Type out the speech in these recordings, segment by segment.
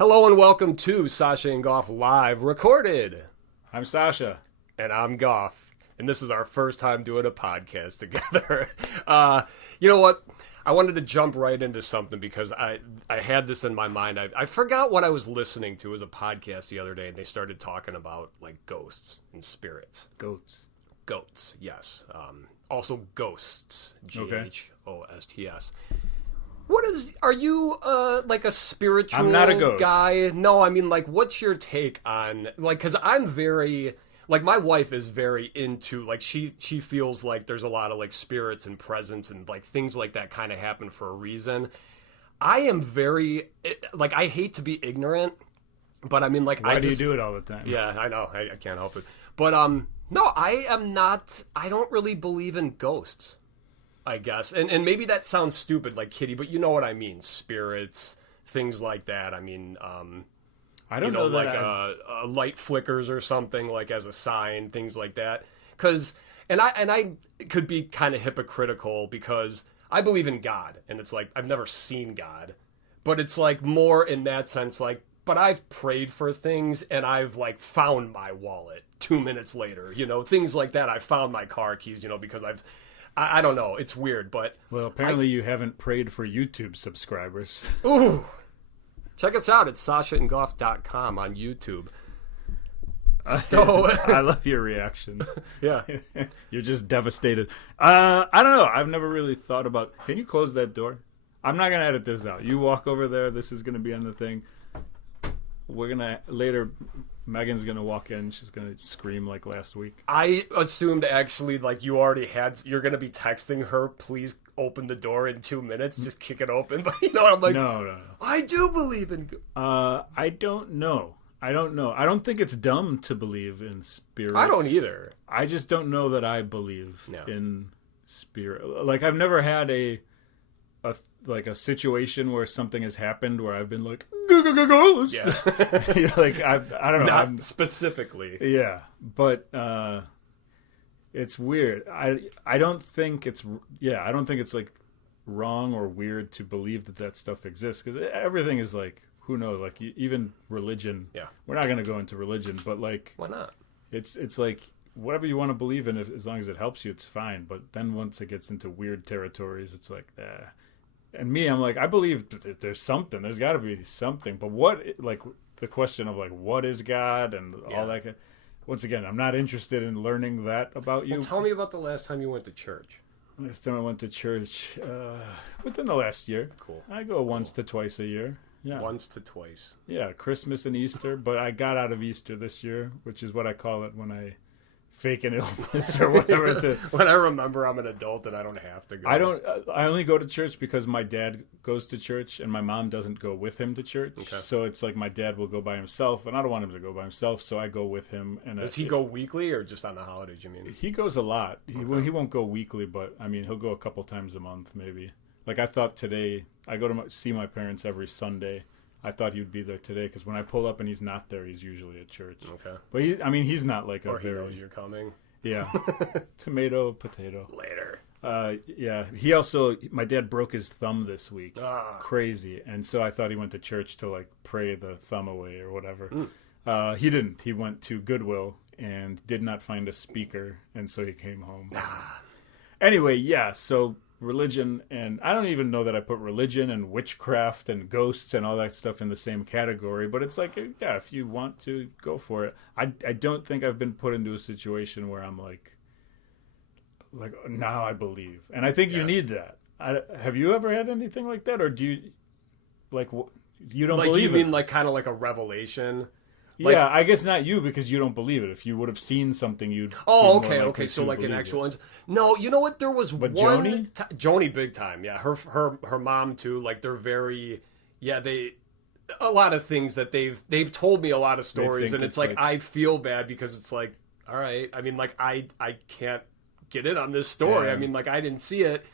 Hello and welcome to Sasha and Goff Live Recorded. I'm Sasha. And I'm Goff. And this is our first time doing a podcast together. You know what? I wanted to jump right into something because I had this in my mind. I forgot what I was listening to as a podcast the other day, and they started talking about, like, ghosts and spirits. Goats, yes. Also ghosts. G-H-O-S-T-S. Are you, like a spiritual I'm not a ghost guy? No, I mean, like, what's your take on, like, because I'm very, like, my wife is very into, like, she feels like there's a lot of, like, spirits and presence and, like, things like that kind of happen for a reason. I am very, like, I hate to be ignorant, but I mean, like, Why do you do it all the time? Yeah, I know, I can't help it. But, no, I don't really believe in ghosts. I guess. And maybe that sounds stupid, like Kitty, but you know what I mean. Spirits, things like that. I mean, I don't know that like a light flickers or something, like as a sign, things like that. And I could be kind of hypocritical because I believe in God, and it's like I've never seen God, but it's like more in that sense, like, but I've prayed for things and I've like found my wallet 2 minutes later, things like that. I found my car keys, because I don't know. It's weird, but... Well, apparently you haven't prayed for YouTube subscribers. Ooh! Check us out at sasaandgoff.com on YouTube. So I love your reaction. Yeah. You're just devastated. I don't know. I've never really thought about... Can you close that door? I'm not going to edit this out. You walk over there. This is going to be on the thing. We're going to... Later... Megan's going to walk in. She's going to scream like last week. I assumed actually like you're going to be texting her, please open the door in 2 minutes, just kick it open. But I'm like, no. I do believe in... I don't know. I don't think it's dumb to believe in spirits. I don't either. I just don't know that I believe in spirit. Like I've never had a situation where something has happened where I've been like, ghost. Yeah. Like I don't know. Not specifically. Yeah, but it's weird. I don't think it's like wrong or weird to believe that stuff exists because everything is like, who knows? Like even religion. Yeah. We're not gonna go into religion, but like, why not? It's like whatever you want to believe in, as long as it helps you, it's fine. But then once it gets into weird territories, it's like, And me, I'm like, I believe there's something. There's got to be something. But what, like, the question of, like, what is God and all that. Once again, I'm not interested in learning that about you. Well, tell me about the last time you went to church. Last time I went to church, within the last year. Cool. I go once to twice a year. Yeah. Once to twice. Yeah, Christmas and Easter. But I got out of Easter this year, which is what I call it when I fake an illness or whatever. When I remember I'm an adult and I don't have to go. I only go to church because my dad goes to church and my mom doesn't go with him to church. Okay. So it's like my dad will go by himself and I don't want him to go by himself, so I go with him. And does he go weekly or just on the holidays, you mean? He goes a lot. He won't go weekly, but I mean he'll go a couple times a month maybe. Like I thought today, I go to see my parents every Sunday. I thought he would be there today because when I pull up and he's not there, he's usually at church. Okay. But he's not like he knows you're coming. Yeah. Tomato, potato. Later. Yeah. He also, my dad broke his thumb this week. Crazy. And so I thought he went to church to like pray the thumb away or whatever. He didn't. He went to Goodwill and did not find a speaker. And so he came home. Anyway, yeah. So religion, and I don't even know that I put religion and witchcraft and ghosts and all that stuff in the same category, but it's like, yeah, if you want to, go for it. I don't think I've been put into a situation where I'm like now I believe, and I think you need that. Have you ever had anything like that, or do you you don't believe you mean it? Like kind of like a revelation? Yeah, I guess not you because you don't believe it. If you would have seen something, you'd. Oh, okay. So like an actual. No, you know what? There was one. Joni, big time. Yeah, her mom too. Like they're very. Yeah, a lot of things that they've told me a lot of stories, and it's like I feel bad because it's like, all right. I mean, like I can't get in on this story. Yeah. I mean, like I didn't see it.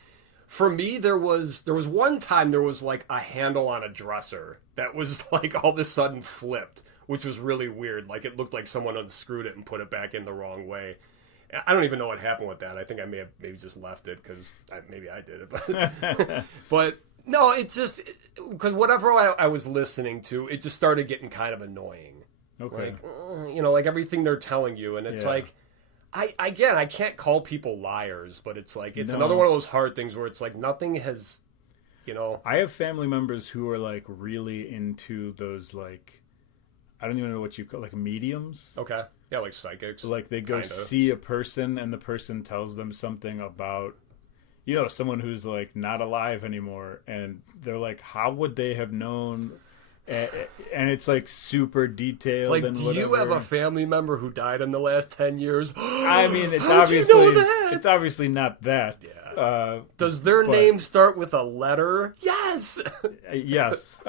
For me, there was one time there was like a handle on a dresser that was like all of a sudden flipped, which was really weird. Like, it looked like someone unscrewed it and put it back in the wrong way. I don't even know what happened with that. I think I may have maybe just left it because maybe I did it. But, but no, it's just, because whatever I was listening to, it just started getting kind of annoying. Okay. Like, like everything they're telling you, and it's like, I can't call people liars, but it's like, it's another one of those hard things where it's like nothing has, I have family members who are like really into those, like, I don't even know what you call, like, mediums. Okay. Yeah, like psychics. Like they go see a person and the person tells them something about, someone who's like not alive anymore, and they're like, how would they have known? And it's like super detailed. It's like, and do you have a family member who died in the last 10 years? I mean, it's obviously not that. Yeah. Does their name start with a letter? Yes. Yes.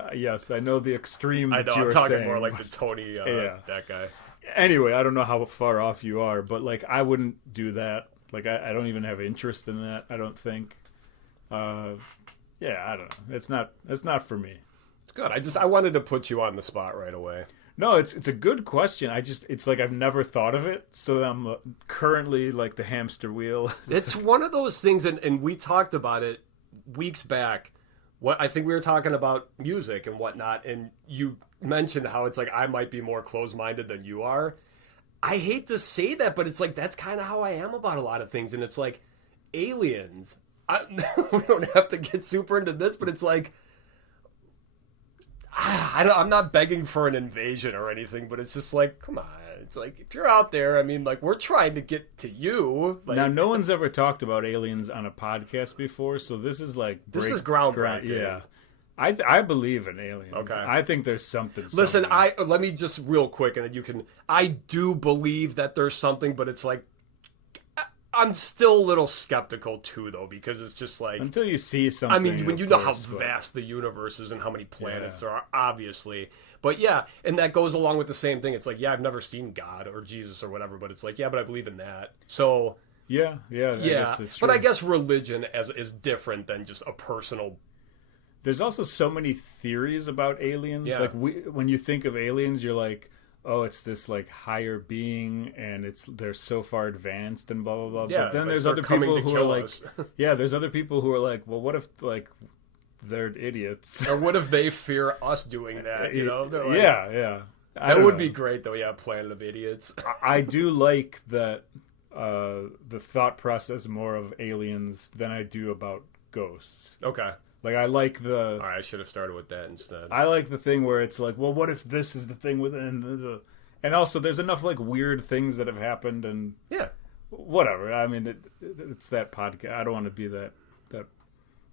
I know the extreme. I know. I'm talking more like the Tony, that guy. Anyway, I don't know how far off you are, but like I wouldn't do that. Like I don't even have interest in that. I don't think. I don't know. It's not for me. It's good. I wanted to put you on the spot right away. No, it's a good question. It's like I've never thought of it, so I'm currently like the hamster wheel. It's one of those things, and we talked about it weeks back. I think we were talking about music and whatnot, and you mentioned how it's like I might be more closed-minded than you are. I hate to say that, but it's like that's kind of how I am about a lot of things, and it's like aliens. We don't have to get super into this, but it's like I'm not begging for an invasion or anything, but it's just like, come on. It's like, if you're out there, I mean, like, we're trying to get to you. Like, now, no one's ever talked about aliens on a podcast before, so this is like... This is groundbreaking. Yeah. I believe in aliens. Okay. I think there's something. Listen, let me just real quick, and then you can... I do believe that there's something, but it's like... I'm still a little skeptical, too, though, because it's just like... Until you see something... I mean, when you know how vast the universe is and how many planets there are, obviously... But yeah, and that goes along with the same thing. It's like, I've never seen God or Jesus or whatever, but it's like, but I believe in that. So yeah. But I guess religion is different than just a personal. There's also so many theories about aliens. Yeah. Like when you think of aliens, you're like, oh, it's this like higher being, and they're so far advanced and blah blah blah. Yeah, but then there's other people who are like, there's other people who are like, well, what if like they're idiots. Or what if they fear us doing that? They're like, yeah. That would be great, though. Yeah, Planet of Idiots. I do like that the thought process more of aliens than I do about ghosts. Okay. Like I like the. All right, I should have started with that instead. I like the thing where it's like, well, what if this is the thing within and also there's enough like weird things that have happened and whatever. I mean, it's that podcast. I don't want to be that.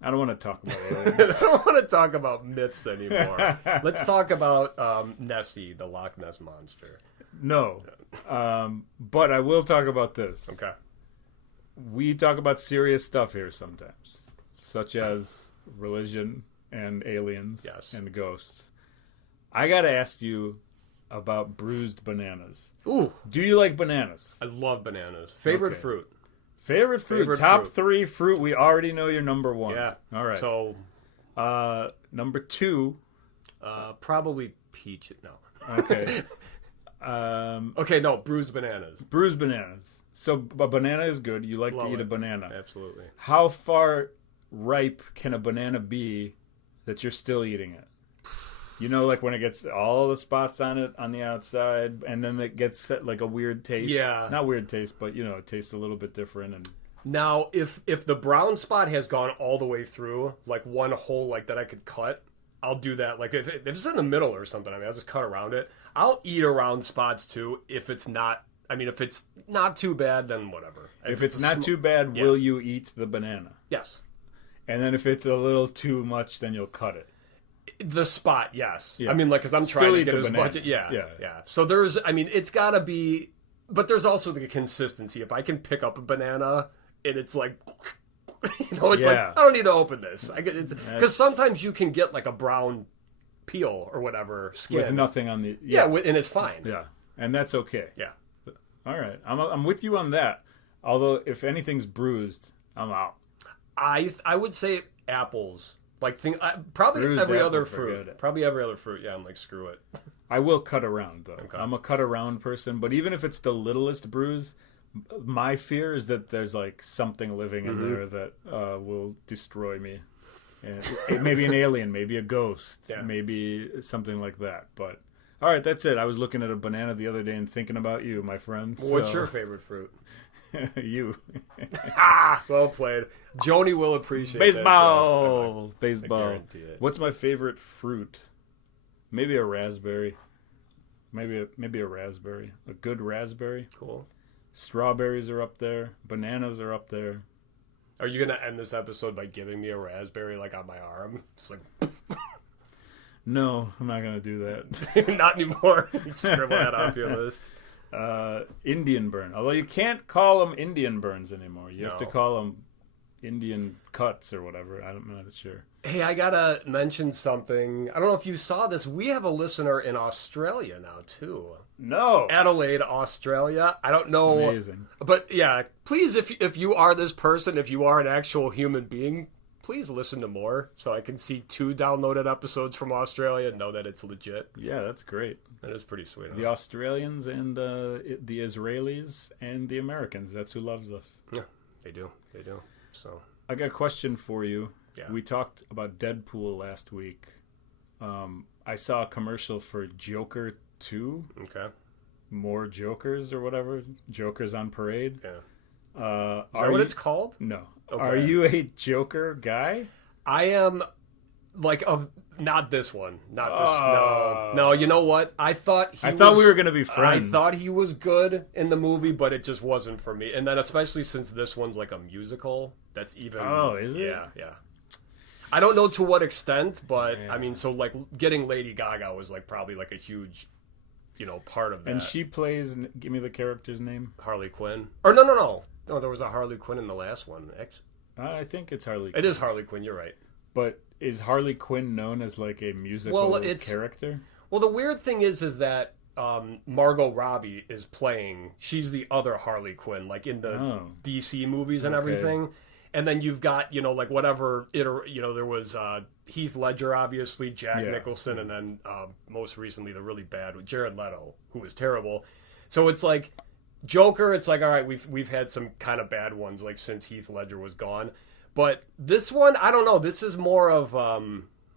I don't want to talk about aliens. I don't want to talk about myths anymore. Let's talk about Nessie, the Loch Ness Monster. No. But I will talk about this. Okay. We talk about serious stuff here sometimes, such as religion and aliens and ghosts. I got to ask you about bruised bananas. Ooh. Do you like bananas? I love bananas. Favorite fruit. Favorite fruit. Top 3 fruit. We already know you're number 1. Yeah. All right. So, number 2. Probably peach. No. Okay. Okay. No. Bruised bananas. Bruised bananas. So a banana is good. You like to eat a banana. Absolutely. How far ripe can a banana be that you're still eating it? Like when it gets all the spots on it on the outside, and then it gets set like a weird taste. Yeah. Not weird taste, but it tastes a little bit different. And now, if the brown spot has gone all the way through, like one hole like that I could cut, I'll do that. Like if it's in the middle or something, I'll just cut around it. I'll eat around spots too. If it's not too bad, then whatever. If it's not too bad, will you eat the banana? Yes. And then if it's a little too much, then you'll cut it. The spot, yes. Yeah. I mean, like, because I'm trying to get as much. Yeah. So it's got to be, but there's also the consistency. If I can pick up a banana and it's like, like, I don't need to open this. Because sometimes you can get like a brown peel or whatever skin. With nothing on the... and it's fine. Yeah, and that's okay. Yeah. All right. I'm with you on that. Although, if anything's bruised, I'm out. I would say apples. Like probably bruised every other fruit. Probably every other fruit. Yeah, I'm like, screw it. I will cut around though. Okay. I'm a cut around person, but even if it's the littlest bruise, my fear is that there's like something living in there that will destroy me. Maybe an alien, maybe a ghost, Yeah. maybe something like that. But all right, that's it. I was looking at a banana the other day and thinking about you, my friend. What's your favorite fruit? You. Well played. Joni will appreciate Baseball. that. Baseball. I guarantee it. What's my favorite fruit? Maybe a raspberry. Maybe a raspberry. A good raspberry. Cool. Strawberries are up there. Bananas are up there. Are you going to end this episode by giving me a raspberry like on my arm? Just like... No, I'm not going to do that. Not anymore. Scribble that off your list. Indian burn. Although you can't call them Indian burns anymore. You have to call them Indian cuts or whatever. I'm not sure. Hey, I got to mention something. I don't know if you saw this. We have a listener in Australia now, too. No. Adelaide, Australia. I don't know. Amazing. But yeah, please, if you are this person, if you are an actual human being, please listen to more so I can see 2 downloaded episodes from Australia and know that it's legit. Yeah, that's great. That is pretty sweet. The Australians and the Israelis and the Americans. That's who loves us. Yeah, they do. They do. So I got a question for you. Yeah. We talked about Deadpool last week. I saw a commercial for Joker 2. Okay. More Jokers or whatever. Jokers on Parade. Yeah. Is that what it's called? No. Okay. Are you a Joker guy? I am, not this one. Not this. No. You know what? I thought we were going to be friends. I thought he was good in the movie, but it just wasn't for me. And then especially since this one's like a musical, that's even. Oh, is it? Yeah. I don't know to what extent, but I mean, so like getting Lady Gaga was like probably like a huge, part of that. And she plays. Give me the character's name. Harley Quinn. Or no. No, there was a Harley Quinn in the last one. I think it's Harley Quinn. It is Harley Quinn, you're right. But is Harley Quinn known as like a musical character? Well, the weird thing is that Margot Robbie is playing, she's the other Harley Quinn, like in the DC movies and everything. And then you've got, like whatever, there was Heath Ledger, obviously, Jack Nicholson, and then most recently the really bad with Jared Leto, who was terrible. So it's like Joker, it's like, all right, we've had some kind of bad ones like since Heath Ledger was gone. But this one, I don't know, this is more of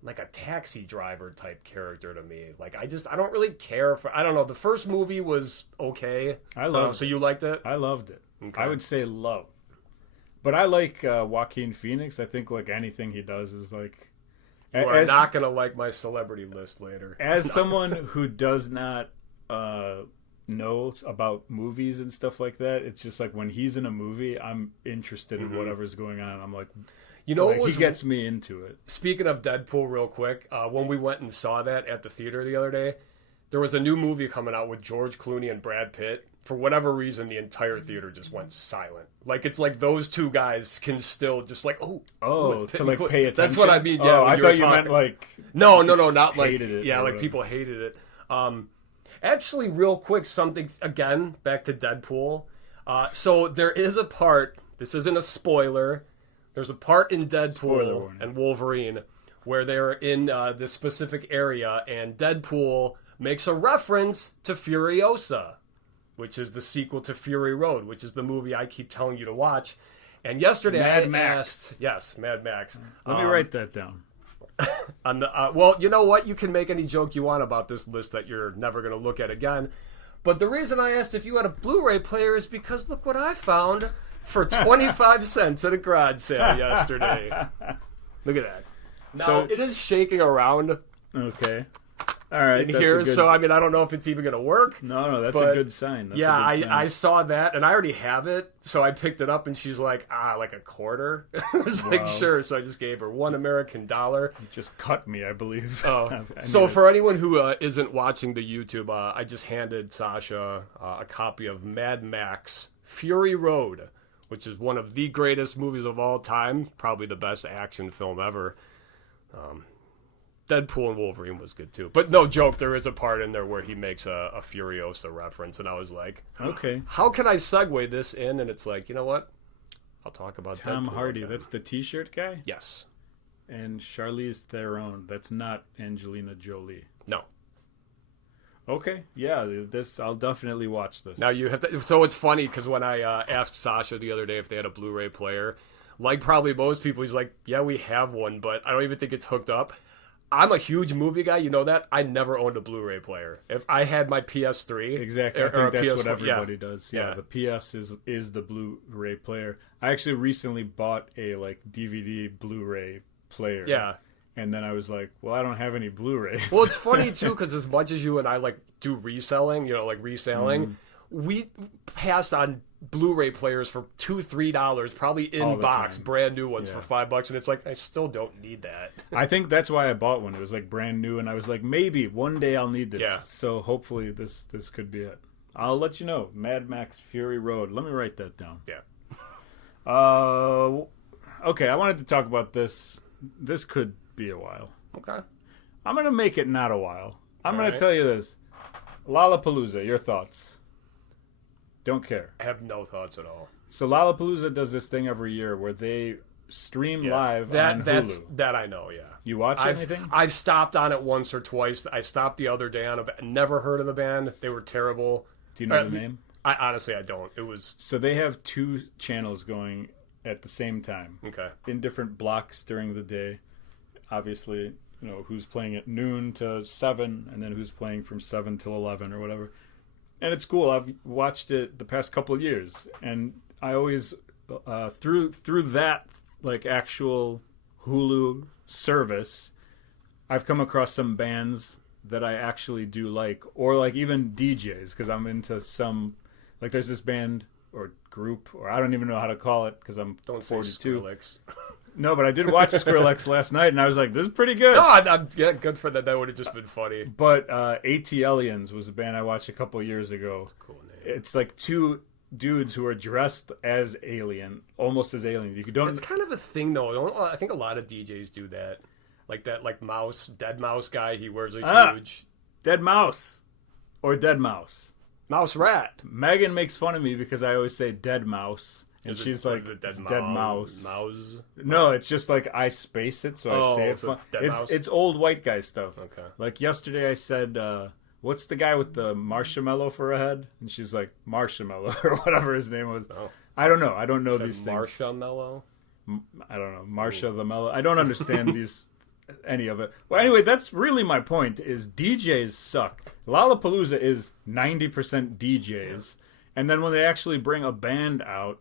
like a taxi driver type character to me. Like I don't really care for, I don't know, the first movie was okay. I loved it. So you liked it? I loved it. Okay. I would say love. But I like Joaquin Phoenix. I think like anything he does is like... You are not going to like my celebrity list later. As someone who does not know about movies and stuff like that, it's just like when he's in a movie, I'm interested in whatever's going on. I'm like... he gets me into it. Speaking of Deadpool real quick, when we went and saw that at the theater the other day, there was a new movie coming out with George Clooney and Brad Pitt. For whatever reason, the entire theater just went silent. Like, it's like those two guys can still just like, to like pay attention. That's what I mean. Yeah, I thought you meant like... No, not like... Hated it. Yeah, like people hated it. Actually, real quick, something, again, back to Deadpool. So there is a part, this isn't a spoiler, there's a part in Deadpool and Wolverine where they're in this specific area, and Deadpool makes a reference to Furiosa, which is the sequel to Fury Road, which is the movie I keep telling you to watch. And yesterday Mad Max. Yes, Mad Max. Let me write that down. On the, well, you know what? You can make any joke you want about this list that you're never going to look at again. But the reason I asked if you had a Blu-ray player is because look what I found for 25 cents at a garage sale yesterday. Look at that. Now, so, it is shaking around. Okay. All right. In here, so I mean, I don't know if it's even going to work. No, that's a good sign. That's yeah, a good sign. I saw that, and I already have it, so I picked it up, and she's like, like a quarter? I was like, sure, so I just gave her $1 American. You just cut me, I believe. Oh, so for anyone who isn't watching the YouTube, I just handed Sasha a copy of Mad Max Fury Road, which is one of the greatest movies of all time, probably the best action film ever. Deadpool and Wolverine was good too. But no joke, there is a part in there where he makes a Furiosa reference, and I was like, okay, how can I segue this in? And it's like, you know what? I'll talk about Tom Deadpool Hardy. again. That's the T-shirt guy? Yes. And Charlize Theron. That's not Angelina Jolie. No. Okay, yeah, I'll definitely watch this. Now you have to, so it's funny because when I asked Sasha the other day if they had a Blu-ray player, like probably most people, he's like, yeah, we have one, but I don't even think it's hooked up. I'm a huge movie guy, you know that. I never owned a Blu-ray player. If I had my PS3, exactly, I think that's PS4, what everybody does. Yeah, the PS is the Blu-ray player. I actually recently bought a like DVD Blu-ray player. Yeah. And then I was like, well, I don't have any Blu-rays. Well, it's funny too because as much as you and I like do reselling, like reselling, we passed on Blu-ray players for $2-3, probably in box, brand new ones for $5, and it's like I still don't need that. I think that's why I bought one. It was like brand new, and I was like, maybe one day I'll need this. Yeah. So hopefully this could be it. I'll let you know. Mad Max Fury Road. Let me write that down. Yeah. Okay, I wanted to talk about this. This could be a while. Okay. I'm gonna make it not a while. I'm gonna tell you this. Lollapalooza. Your thoughts? Don't care. I have no thoughts at all. So Lollapalooza does this thing every year where they stream live on Hulu. That I know, yeah. You watch anything? I've stopped on it once or twice. I stopped the other day on it. Never heard of the band. They were terrible. Do you know the name? I honestly don't. It was... So they have 2 channels going at the same time. Okay. In different blocks during the day. Obviously, who's playing at noon to 7, and then who's playing from 7 till 11 or whatever. And it's cool. I've watched it the past couple of years, and I always through that like actual Hulu service, I've come across some bands that I actually do like, or like even DJs, because I'm into some like there's this band or group, or I don't even know how to call it because I'm 42. Say Skrillex. No, but I did watch Skrillex last night, and I was like, this is pretty good. No, I'm good for that. That would have just been funny. But ATLians was a band I watched a couple years ago. That's a cool name. It's like 2 dudes who are dressed as alien, almost as alien. It's kind of a thing, though. I think a lot of DJs do that. Like that, Dead Mouse guy, he wears a huge... Dead Mouse. Or Dead Mouse. Mouse Rat. Megan makes fun of me because I always say Dead Mouse. And she's like, it's Dead Mouse. Mouse? No, it's just like I space it, so I say it. So it's old white guy stuff. Okay. Like yesterday I said, what's the guy with the marshmallow for a head? And she's like, Marshmallow, or whatever his name was. Oh. I don't know. I don't know these things. Marshmallow? I don't know. Marsha the Mellow. I don't understand any of it. Well, anyway, that's really my point, is DJs suck. Lollapalooza is 90% DJs. And then when they actually bring a band out,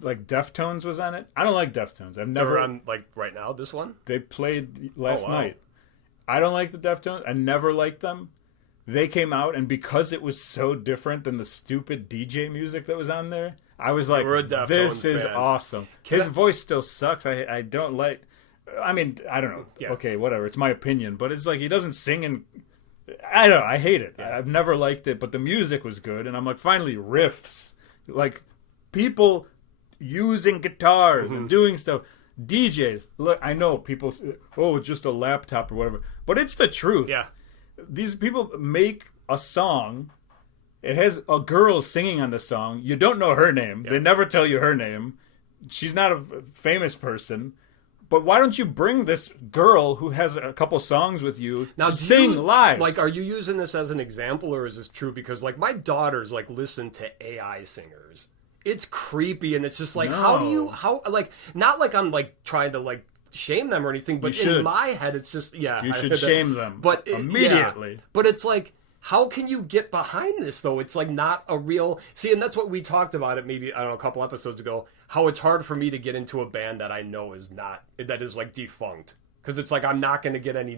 like Deftones was on it. I don't like Deftones. I've never... They're on, like, right now, this one? They played last night. I don't like the Deftones. I never liked them. They came out, and because it was so different than the stupid DJ music that was on there, I was like, this is awesome. His voice still sucks. I don't like... I mean, I don't know. Yeah. Okay, whatever. It's my opinion. But it's like he doesn't sing and... I don't know. I hate it. Yeah. I've never liked it, but the music was good. And I'm like, finally, riffs. Like, people... using guitars and doing stuff. DJs, look, I know people say, it's just a laptop or whatever, but it's the truth. Yeah. These people make a song. It has a girl singing on the song. You don't know her name. Yeah. They never tell you her name. She's not a famous person. But why don't you bring this girl who has a couple songs with you to sing live? Like, are you using this as an example, or is this true? Because, like, my daughters, like, listen to AI singers. It's creepy, and it's just like, not like I'm like trying to like shame them or anything, but in my head it's just you should shame them, but immediately. Yeah. But it's like, how can you get behind this though? It's like not a real and that's what we talked about it maybe a couple episodes ago. How it's hard for me to get into a band that I know is like defunct, because it's like I'm not going to get any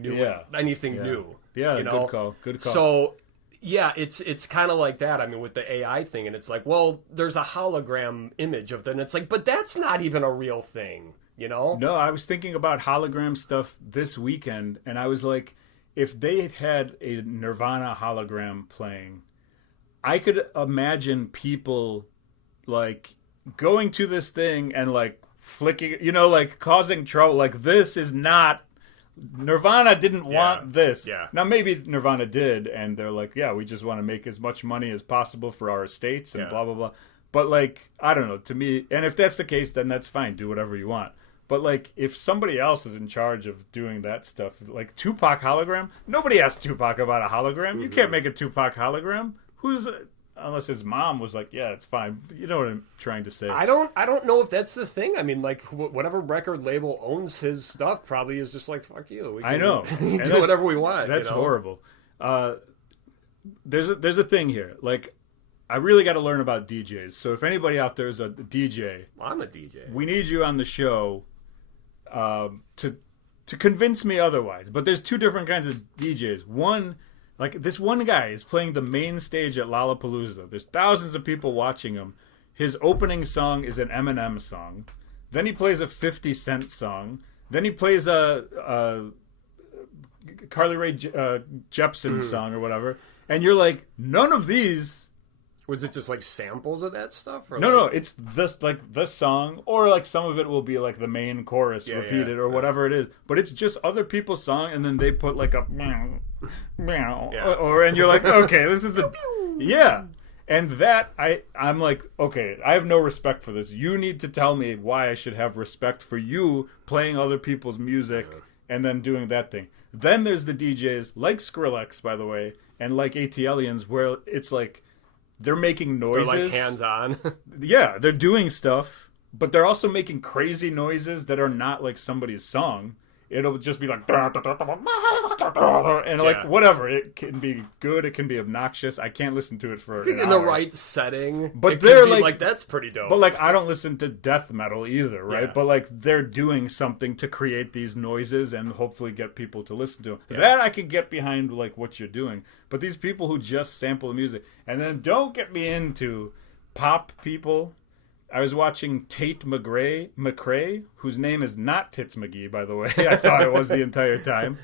anything new. Yeah, good call. So. Yeah, it's kind of like that. I mean, with the AI thing, and it's like, well, there's a hologram image of them. And it's like, but that's not even a real thing, No, I was thinking about hologram stuff this weekend, and I was like, if they had a Nirvana hologram playing, I could imagine people, like, going to this thing and, like, flicking, like, causing trouble. Like, this is not... Nirvana didn't want this. Yeah. Now, maybe Nirvana did, and they're like, yeah, we just want to make as much money as possible for our estates and blah, blah, blah. But, like, I don't know, to me, and if that's the case, then that's fine. Do whatever you want. But, like, if somebody else is in charge of doing that stuff, like Tupac hologram, nobody asked Tupac about a hologram. Mm-hmm. You can't make a Tupac hologram. Who's... unless his mom was like, yeah, it's fine. You know what I'm trying to say. I don't know if that's the thing. I mean, like, whatever record label owns his stuff probably is just like, fuck you. We can, I know. do whatever we want. That's horrible. There's a thing here. Like, I really got to learn about DJs. So if anybody out there is a DJ, well, I'm a DJ. We need you on the show to convince me otherwise. But there's two different kinds of DJs. One, like this one guy is playing the main stage at Lollapalooza. There's thousands of people watching him. His opening song is an Eminem song. Then he plays a 50 Cent song. Then he plays a Carly Rae Jepsen song or whatever. And you're like, none of these. Was it just like samples of that stuff? Or No, it's this like the song, or like some of it will be like the main chorus repeated or whatever it is. But it's just other people's song, and then they put like a meow, meow, or and you're like, okay, this is the And that I'm like, okay, I have no respect for this. You need to tell me why I should have respect for you playing other people's music and then doing that thing. Then there's the DJs like Skrillex, by the way, and like ATLians, where it's like. They're making noises. They're like hands-on. Yeah, they're doing stuff, but they're also making crazy noises that are not like somebody's song. It'll just be like, and like whatever. It can be good. It can be obnoxious. I can't listen to it for. I think in the right setting, but they're like that's pretty dope. But like I don't listen to death metal either, right? Yeah. But like they're doing something to create these noises and hopefully get people to listen to them. Yeah. That I can get behind, like what you're doing. But these people who just sample the music and then don't get me into pop people. I was watching Tate McRae, whose name is not Tits McGee, by the way. I thought it was the entire time.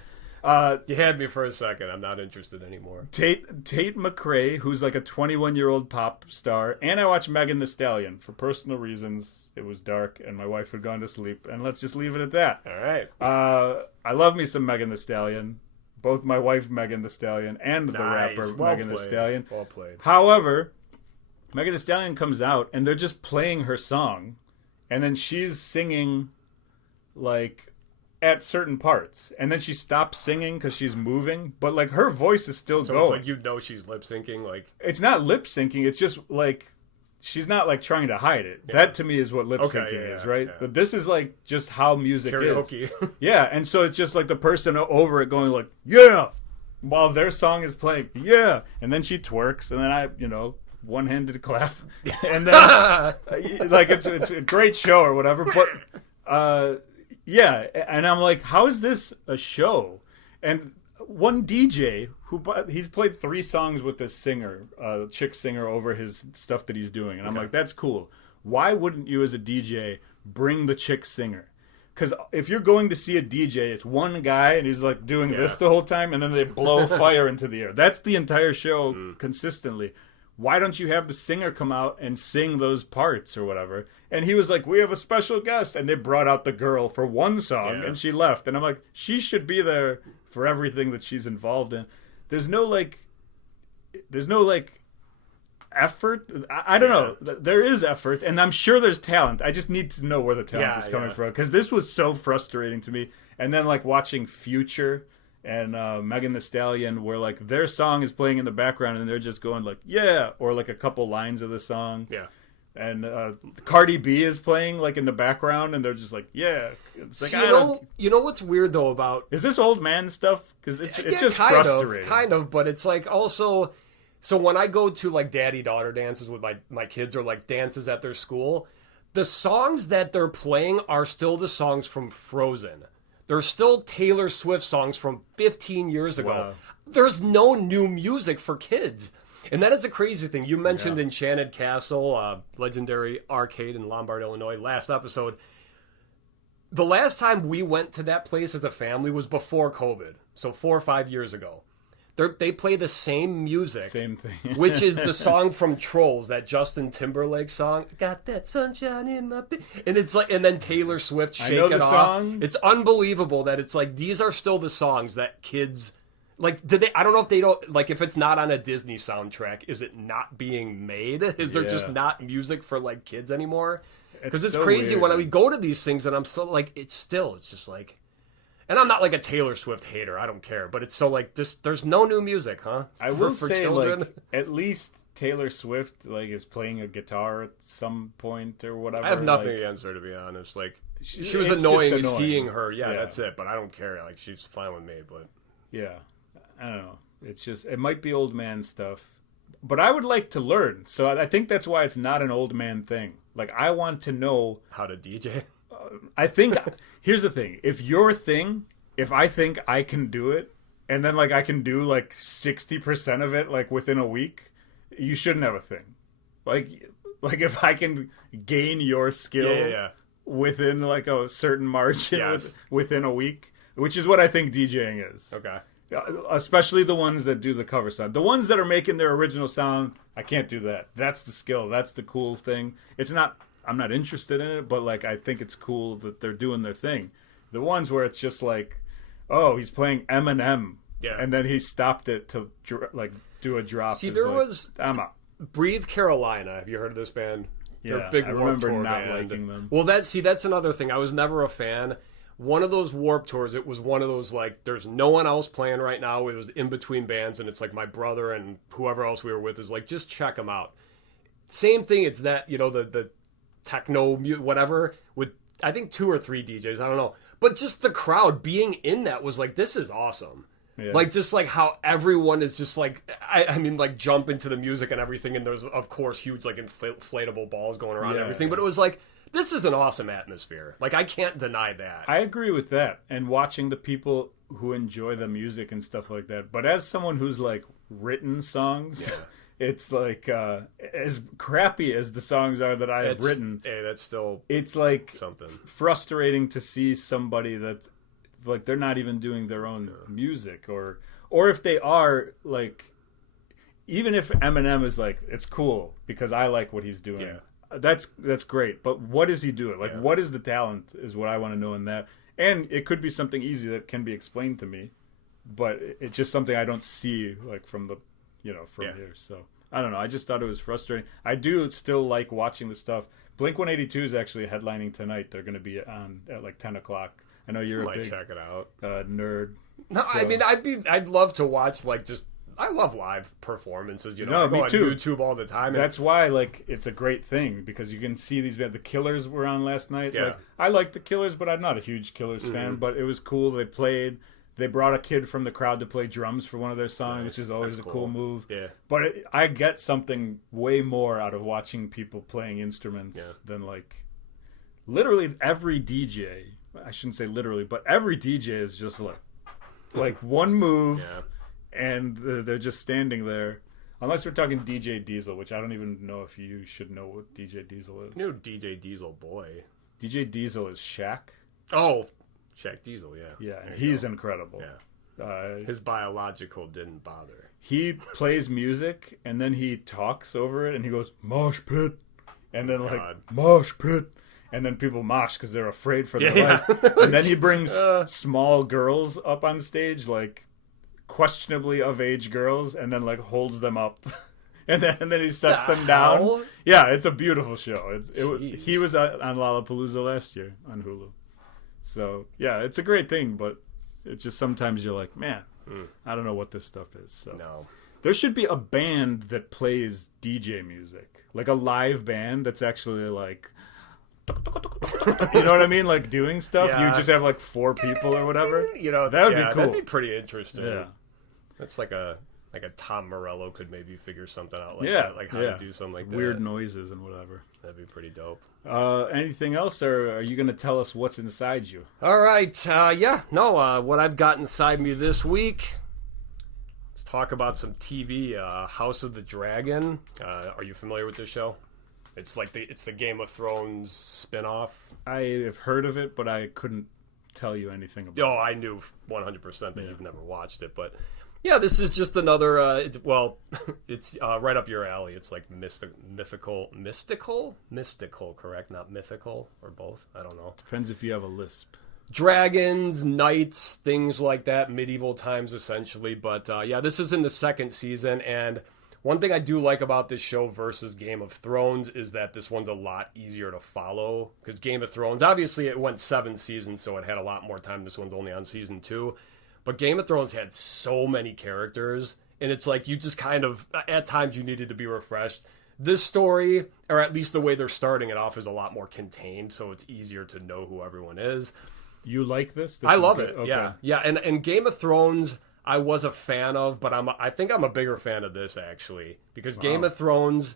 You had me for a second. I'm not interested anymore. Tate McRae, who's like a 21-year-old pop star. And I watched Megan Thee Stallion. For personal reasons, it was dark and my wife had gone to sleep. And let's just leave it at that. All right. I love me some Megan Thee Stallion. Both my wife, Megan Thee Stallion, and the rapper, Megan Thee Stallion. Well played. However... Megan Thee Stallion comes out, and they're just playing her song, and then she's singing, like, at certain parts. And then she stops singing because she's moving, but, like, her voice is still going. It's like, you know she's lip-syncing, like... It's not lip-syncing, it's just, like, she's not, like, trying to hide it. Yeah. That, to me, is what lip-syncing is, right? Yeah. But this is, like, just how music Karaoke. is. Yeah, and so it's just, like, the person over it going, like, yeah! While their song is playing, yeah! And then she twerks, and then I, one-handed clap, and then like it's a great show or whatever. But and I'm like, how is this a show? And one DJ he's played 3 songs with this singer, chick singer, over his stuff that he's doing, and I'm like, that's cool. Why wouldn't you as a DJ bring the chick singer? Because if you're going to see a DJ, it's one guy and he's like doing this the whole time, and then they blow fire into the air. That's the entire show consistently. Why don't you have the singer come out and sing those parts or whatever? And he was like, we have a special guest. And they brought out the girl for one song and she left. And I'm like, she should be there for everything that she's involved in. There's no effort. I don't know. There is effort, and I'm sure there's talent. I just need to know where the talent is coming from. Because this was so frustrating to me. And then like watching Future and Megan Thee Stallion, where like their song is playing in the background and they're just going like, yeah, or like a couple lines of the song. Yeah. And Cardi B is playing like in the background and they're just like, yeah. It's like, you know what's weird though about... Is this old man stuff? Because it's just frustrating. Kind of, but it's like also... So when I go to like daddy-daughter dances with my kids, or like dances at their school, the songs that they're playing are still the songs from Frozen. They're still Taylor Swift songs from 15 years ago. Wow. There's no new music for kids. And that is a crazy thing. You mentioned Enchanted Castle, legendary arcade in Lombard, Illinois, last episode. The last time we went to that place as a family was before COVID, so 4 or 5 years ago. They play the same music. Same thing. Which is the song from Trolls, that Justin Timberlake song. Got that sunshine in my... And it's like, and then Taylor Swift, Shake It Off. Song. It's unbelievable that it's like, these are still the songs that kids... Like, I don't know if they don't... Like, if it's not on a Disney soundtrack, is it not being made? Is there just not music for, like, kids anymore? Because it's so crazy weird. When we go to these things and I'm still, like, it's just like... And I'm not like a Taylor Swift hater. I don't care. But it's so like, just there's no new music, huh? I will say, children. Like, at least Taylor Swift like is playing a guitar at some point or whatever? I have nothing like, against her, to be honest. Like she was annoying seeing her. Yeah, yeah, that's it. But I don't care. Like she's fine with me. But yeah, I don't know. It's just it might be old man stuff, but I would like to learn. So I think that's why it's not an old man thing. Like I want to know how to DJ. I think here's the thing: if I think I can do it, and then like I can do like 60% of it like within a week, you shouldn't have a thing. Like if I can gain your skill within like a certain margin within a week, which is what I think DJing is. Okay. Especially the ones that do the cover sound. The ones that are making their original sound, I can't do that. That's the skill. That's the cool thing. I'm not interested in it, but like I think it's cool that they're doing their thing. The ones where it's just like, oh, he's playing Eminem, and then he stopped it to like do a drop. See, there like, was I'm out. Breathe Carolina. Have you heard of this band? Yeah, they're a big I Warped remember Tour not band. liking them. Well, that's another thing. I was never a fan. One of those Warped Tours, it was one of those, like, there's no one else playing right now. It was in between bands, and it's like my brother and whoever else we were with is like, just check them out. Same thing, it's that, the techno, whatever, with, I think 2 or 3 DJs, I don't know. But just the crowd being in that was like, this is awesome. Yeah. Like, just like how everyone is just like, I mean, like, jump into the music and everything, and there's, of course, huge, like, inflatable balls going around and everything, but it was like, this is an awesome atmosphere. Like, I can't deny that. I agree with that. And watching the people who enjoy the music and stuff like that. But as someone who's, like, written songs, it's, like, as crappy as the songs are that I have written. Hey, that's still it's, like, something frustrating to see somebody that, like, they're not even doing their own music. Or if they are, like, even if Eminem is, like, it's cool because I like what he's doing. Yeah. That's great, but what is he doing? Like, what is the talent is what I want to know in that. And it could be something easy that can be explained to me, but it's just something I don't see, like, from the, from here. So, I don't know. I just thought it was frustrating. I do still like watching the stuff. Blink-182 is actually headlining tonight. They're going to be on at, like, 10 o'clock. I know you're a big check it out. Nerd. No, so. I mean, I'd love to watch, like, just... I love live performances, No, I go me too. on YouTube all the time. That's why, like, it's a great thing because you can see these. The Killers were on last night. Yeah. Like, I like the Killers, but I'm not a huge Killers fan. But it was cool. They played. They brought a kid from the crowd to play drums for one of their songs, which is always a cool move. Yeah. But I get something way more out of watching people playing instruments than, like, literally every DJ. I shouldn't say literally, but every DJ is just like one move. Yeah. And they're just standing there. Unless we're talking DJ Diesel, which I don't even know if you should know what DJ Diesel is. You know DJ Diesel, boy. DJ Diesel is Shaq. Oh, Shaq Diesel, yeah. Yeah, he's incredible. Yeah. His biological didn't bother. He plays music, and then he talks over it, and he goes, mosh pit. And then, mosh pit. And then people mosh because they're afraid for their life. And then he brings small girls up on stage, like, questionably of age girls, and then, like, holds them up and then he sets them down. Yeah, it's a beautiful show. He was on Lollapalooza last year on Hulu. So yeah, it's a great thing, but it's just sometimes you're like, man, I don't know what this stuff is. So no, there should be a band that plays DJ music, like a live band that's actually like you know what I mean? Like doing stuff. You just have like 4 people or whatever. That would be cool. That'd be pretty interesting. Yeah. That's like a Tom Morello could maybe figure something out like that. Like how to do something like that. Weird noises and whatever. That'd be pretty dope. Anything else, or are you going to tell us what's inside you? All right. What I've got inside me this week. Let's talk about some TV. House of the Dragon. Are you familiar with this show? It's like it's the Game of Thrones spinoff. I have heard of it, but I couldn't tell you anything about it. I knew 100% that you've never watched it, but yeah, this is just another. It's right up your alley. It's like mystical, correct? Not mythical, or both. I don't know. Depends if you have a lisp. Dragons, knights, things like that, medieval times essentially. But this is in the 2nd season, and one thing I do like about this show versus Game of Thrones is that this one's a lot easier to follow. Because Game of Thrones, obviously it went 7 seasons, so it had a lot more time. This one's only on season 2. But Game of Thrones had so many characters, and it's like you just kind of, at times you needed to be refreshed. This story, or at least the way they're starting it off, is a lot more contained, so it's easier to know who everyone is. You like this? I love it. Okay. Yeah. And Game of Thrones, I was a fan of, but I think I'm a bigger fan of this actually, because Game of Thrones,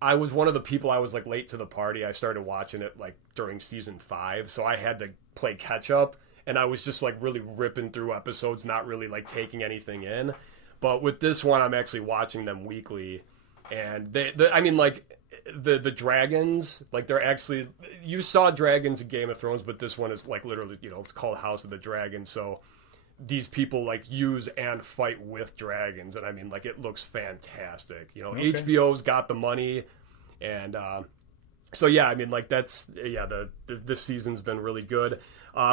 I was one of the people, I was like late to the party. I started watching it like during season 5, so I had to play catch up, and I was just like really ripping through episodes, not really like taking anything in. But with this one, I'm actually watching them weekly, and the dragons, like they're actually, you saw dragons in Game of Thrones, but this one is like literally, it's called House of the Dragon. So these people like use and fight with dragons, and I mean, like, it looks fantastic. Okay. HBO's got the money, and so yeah, I mean, like, that's this season's been really good.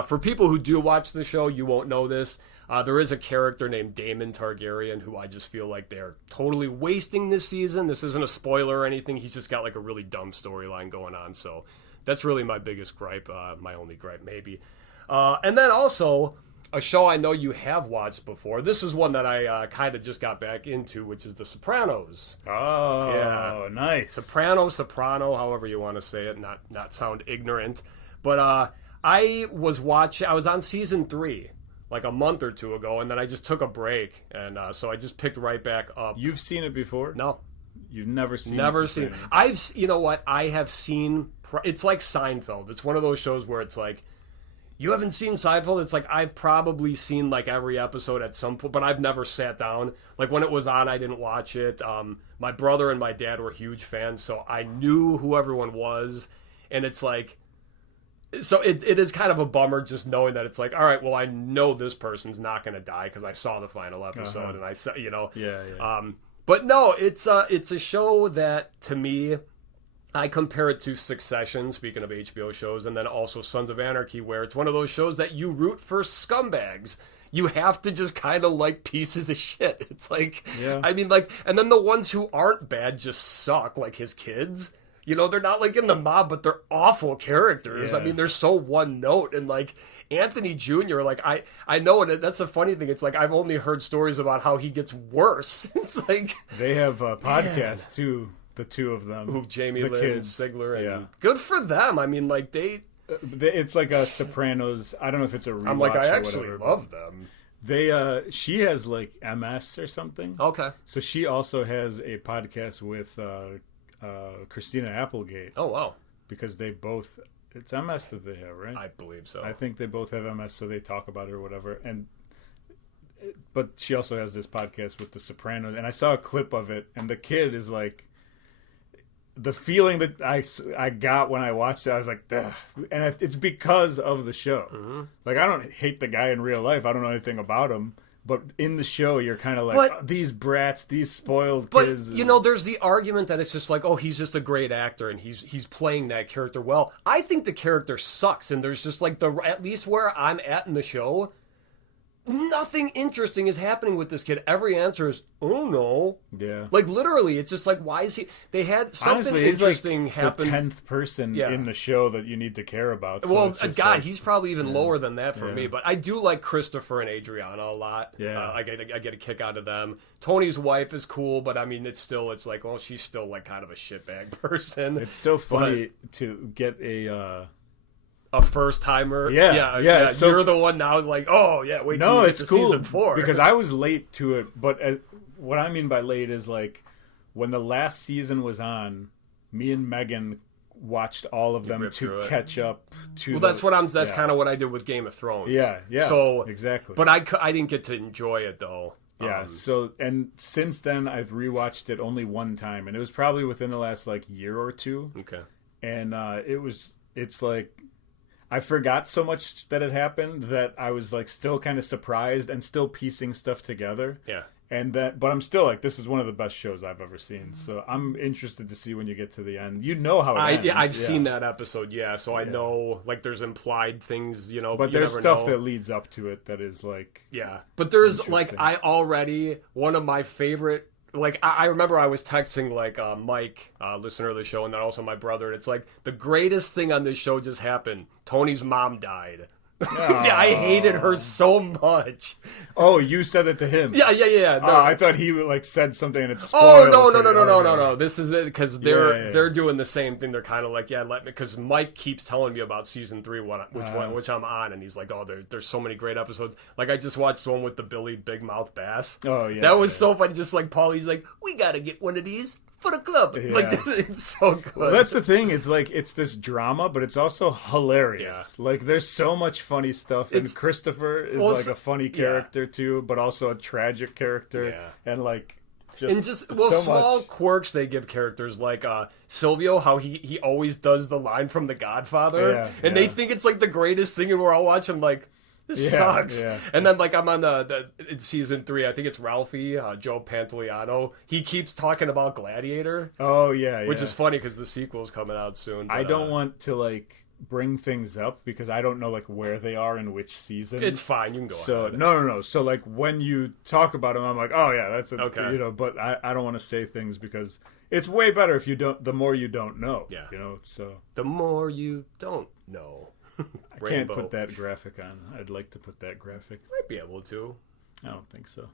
For people who do watch the show, you won't know this. There is a character named Daemon Targaryen who I just feel like they're totally wasting this season. This isn't a spoiler or anything. He's just got like a really dumb storyline going on. So that's really my biggest gripe, my only gripe maybe. And then also a show I know you have watched before. This is one that I kind of just got back into, which is The Sopranos. Oh, yeah. Nice. Soprano, however you want to say it, not sound ignorant. But I was on season 3 like a month or two ago, and then I just took a break, and so I just picked right back up. You've seen it before? No. You've never seen it? You know what? I have seen, it's like Seinfeld. It's one of those shows where it's like, you haven't seen Seinfeld? It's like, I've probably seen like every episode at some point, but I've never sat down. Like when it was on, I didn't watch it. My brother and my dad were huge fans, so I knew who everyone was, and it's like, so it is kind of a bummer just knowing that it's like, all right, well, I know this person's not going to die because I saw the final episode, and I saw, Yeah. But no, it's a show that, to me, I compare it to Succession, speaking of HBO shows, and then also Sons of Anarchy, where it's one of those shows that you root for scumbags. You have to just kind of like pieces of shit. It's like, I mean, like, and then the ones who aren't bad just suck, like his kids. They're not like in the mob, but they're awful characters. Yeah. I mean, they're so one note. And like Anthony Jr., like I know, and that's the funny thing. It's like I've only heard stories about how he gets worse. It's like they have a podcast too, the two of them, who Jamie Lynn Sigler, and good for them. I mean, like it's like a Sopranos. I don't know if it's a rewatch. I'm like, I actually love them. She has like MS or something. Okay, so she also has a podcast with Christina Applegate. Oh, wow. Because it's MS that they have, right? I believe so. I think they both have MS, so they talk about it or whatever. But she also has this podcast with The Sopranos, and I saw a clip of it, and the kid is like, the feeling that I got when I watched it, I was like, ugh. And it's because of the show. Mm-hmm. Like, I don't hate the guy in real life. I don't know anything about him. But in the show, you're kind of like, these brats, these spoiled kids. But, there's the argument that it's just like, oh, he's just a great actor, and he's playing that character well. I think the character sucks, and there's just like, at least where I'm at in the show, nothing interesting is happening with this kid. Every answer is, oh, no. Yeah. Like, literally, it's just like, why is he... They had something interesting happen. The 10th person in the show that you need to care about. So well, God, he's probably even lower than that for me. But I do like Christopher and Adriana a lot. Yeah. I get a kick out of them. Tony's wife is cool, but I mean, it's like, well, she's still like kind of a shitbag person. It's so funny to get a first timer. Yeah. So you're the one now, like, oh yeah, wait till you get to season 4. Because I was late to it, but what I mean by late is like when the last season was on, me and Megan watched all of them to catch up to. Well, that's kind of what I did with Game of Thrones. Yeah. So exactly. But I didn't get to enjoy it though. Yeah. And since then I've rewatched it only one time, and it was probably within the last like year or two. Okay. And it's like, I forgot so much that had happened that I was like still kind of surprised and still piecing stuff together. Yeah. But I'm still like, this is one of the best shows I've ever seen. So I'm interested to see when you get to the end. You know how it ends. Yeah, I've seen that episode, so I know, like, there's implied things, But there's stuff that leads up to it that is like... Yeah. But there's, like, one of my favorite... Like, I remember I was texting, like, Mike, listener of the show, and then also my brother, and it's like, the greatest thing on this show just happened. Tony's mom died. Yeah, I hated her so much. Oh, you said it to him. Yeah. No. I thought he like said something and it spoiled. Oh no. This is it because they're doing the same thing. They're kind of like, let me, because Mike keeps telling me about season 3, which I'm on, and he's like, oh, there's so many great episodes. Like I just watched one with the Billy Big Mouth Bass. Oh yeah, that was so funny. Just like Paulie's like, we gotta get one of these for the club. Yeah. Like it's so good. Well, that's the thing. It's like it's this drama, but it's also hilarious. Yeah. Like there's so much funny stuff, and Christopher is like a funny character too, but also a tragic character, and like small quirks they give characters like Silvio, how he always does the line from The Godfather, and they think it's like the greatest thing, and we're all watching like. This sucks. Yeah. And then, like, I'm on in season 3, I think it's Ralphie, Joe Pantoliano. He keeps talking about Gladiator. Oh, yeah. Which is funny because the sequel's coming out soon. But, I don't want to, like, bring things up because I don't know, like, where they are in which season. It's fine. You can go ahead. No. So, like, when you talk about them, I'm like, oh, yeah, that's okay. You know, but I don't want to say things because it's way better if you don't, the more you don't know. Yeah. You know, so. The more you don't know. I can't put that graphic on. I'd like to put that graphic. Might be able to. I don't think so.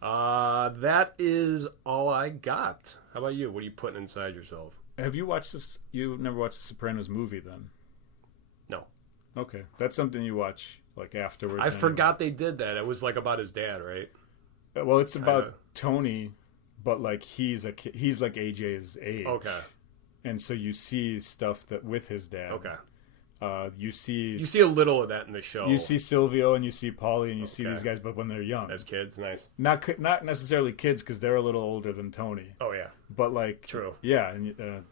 That is all I got. How about you? What are you putting inside yourself? Have you watched this? You've never watched the Sopranos movie then? No. Okay. That's something you watch like afterwards. I forgot they did that. It was like about his dad, right? Well, it's about Tony, but like he's like AJ's age. Okay. And so you see stuff that with his dad. Okay. You see a little of that in the show. You see Silvio and you see Paulie and you see these guys, but when they're young, as kids, nice. Not necessarily kids because they're a little older than Tony. Oh yeah, but like true. Yeah, and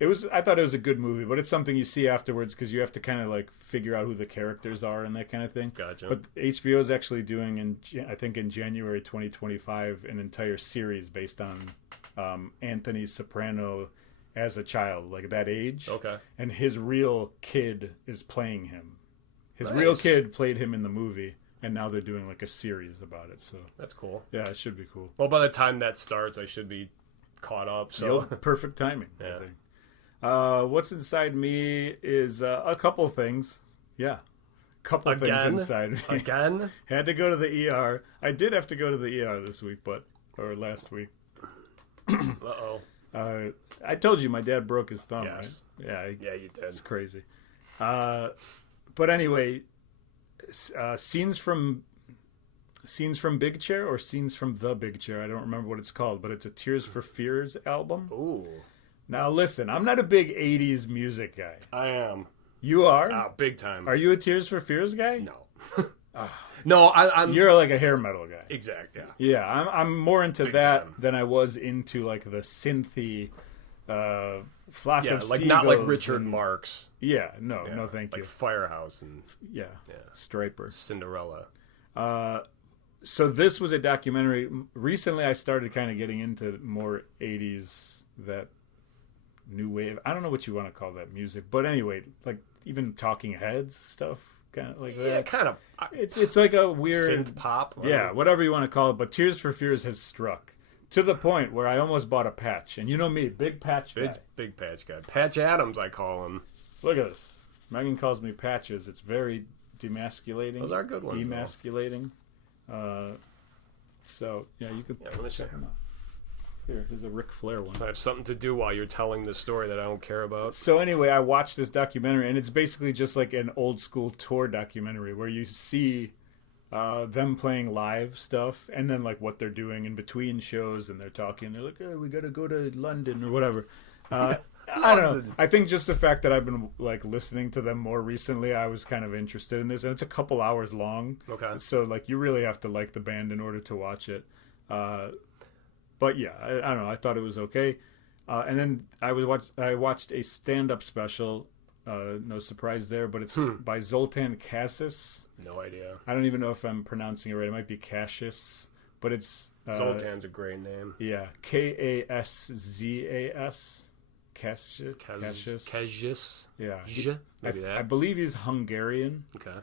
it was. I thought it was a good movie, but it's something you see afterwards because you have to kind of like figure out who the characters are and that kind of thing. Gotcha. But HBO is actually doing I think in January 2025 an entire series based on Anthony Soprano. As a child, like that age. Okay. And his real kid is playing him. His real kid played him in the movie, and now they're doing like a series about it. So that's cool. Yeah, it should be cool. Well, by the time that starts, I should be caught up. So perfect timing. Yeah. I think. What's inside me is a couple things. Yeah. Couple things inside me. Again? Had to go to the ER. I did have to go to the ER this week, or last week. Uh-oh. I told you my dad broke his thumb, yes. Right? Yeah, you did. It's crazy. But anyway, scenes from Big Chair or scenes from The Big Chair. I don't remember what it's called, but it's a Tears for Fears album. Ooh. Now listen, I'm not a big 80s music guy. I am. You are? Big time. Are you a Tears for Fears guy? No. No, I'm. You're like a hair metal guy. Exactly. Yeah. Yeah, I'm more into Big that time. than I was into like the synthy flock of like seagulls not like Richard Marx. Yeah, no, thank you. Like Firehouse and Striper, Cinderella. So this was a documentary. Recently, I started kind of getting into more 80s, that new wave. I don't know what you want to call that music, but anyway, like even Talking Heads stuff. Kind of like that. Yeah, kind of. It's like a weird synth pop. Yeah, whatever you want to call it. But Tears for Fears has struck to the point where I almost bought a patch. And you know me, big patch guy. Big patch guy. Patch Adams, I call him. Look at this. Megan calls me patches. It's very demasculating. Those are good ones. Emasculating. So yeah, you could check them out. Here's a Ric Flair one. I have something to do while you're telling the story that I don't care about. So anyway, I watched this documentary, and it's basically just like an old school tour documentary where you see them playing live stuff, and then like what they're doing in between shows, and they're talking. They're like, "Oh, we got to go to London or whatever." I don't know. I think just the fact that I've been like listening to them more recently, I was kind of interested in this, and it's a couple hours long. Okay. So like you really have to like the band in order to watch it. But yeah, I don't know. I thought it was okay. And then I watched a stand-up special. No surprise there, but it's by Zoltan Kaszas. No idea. I don't even know if I'm pronouncing it right. It might be Kaszas, but it's Zoltan's a great name. Yeah, Kaszas. Kaszas. Kaszas. Yeah. Maybe that. I believe he's Hungarian. Okay.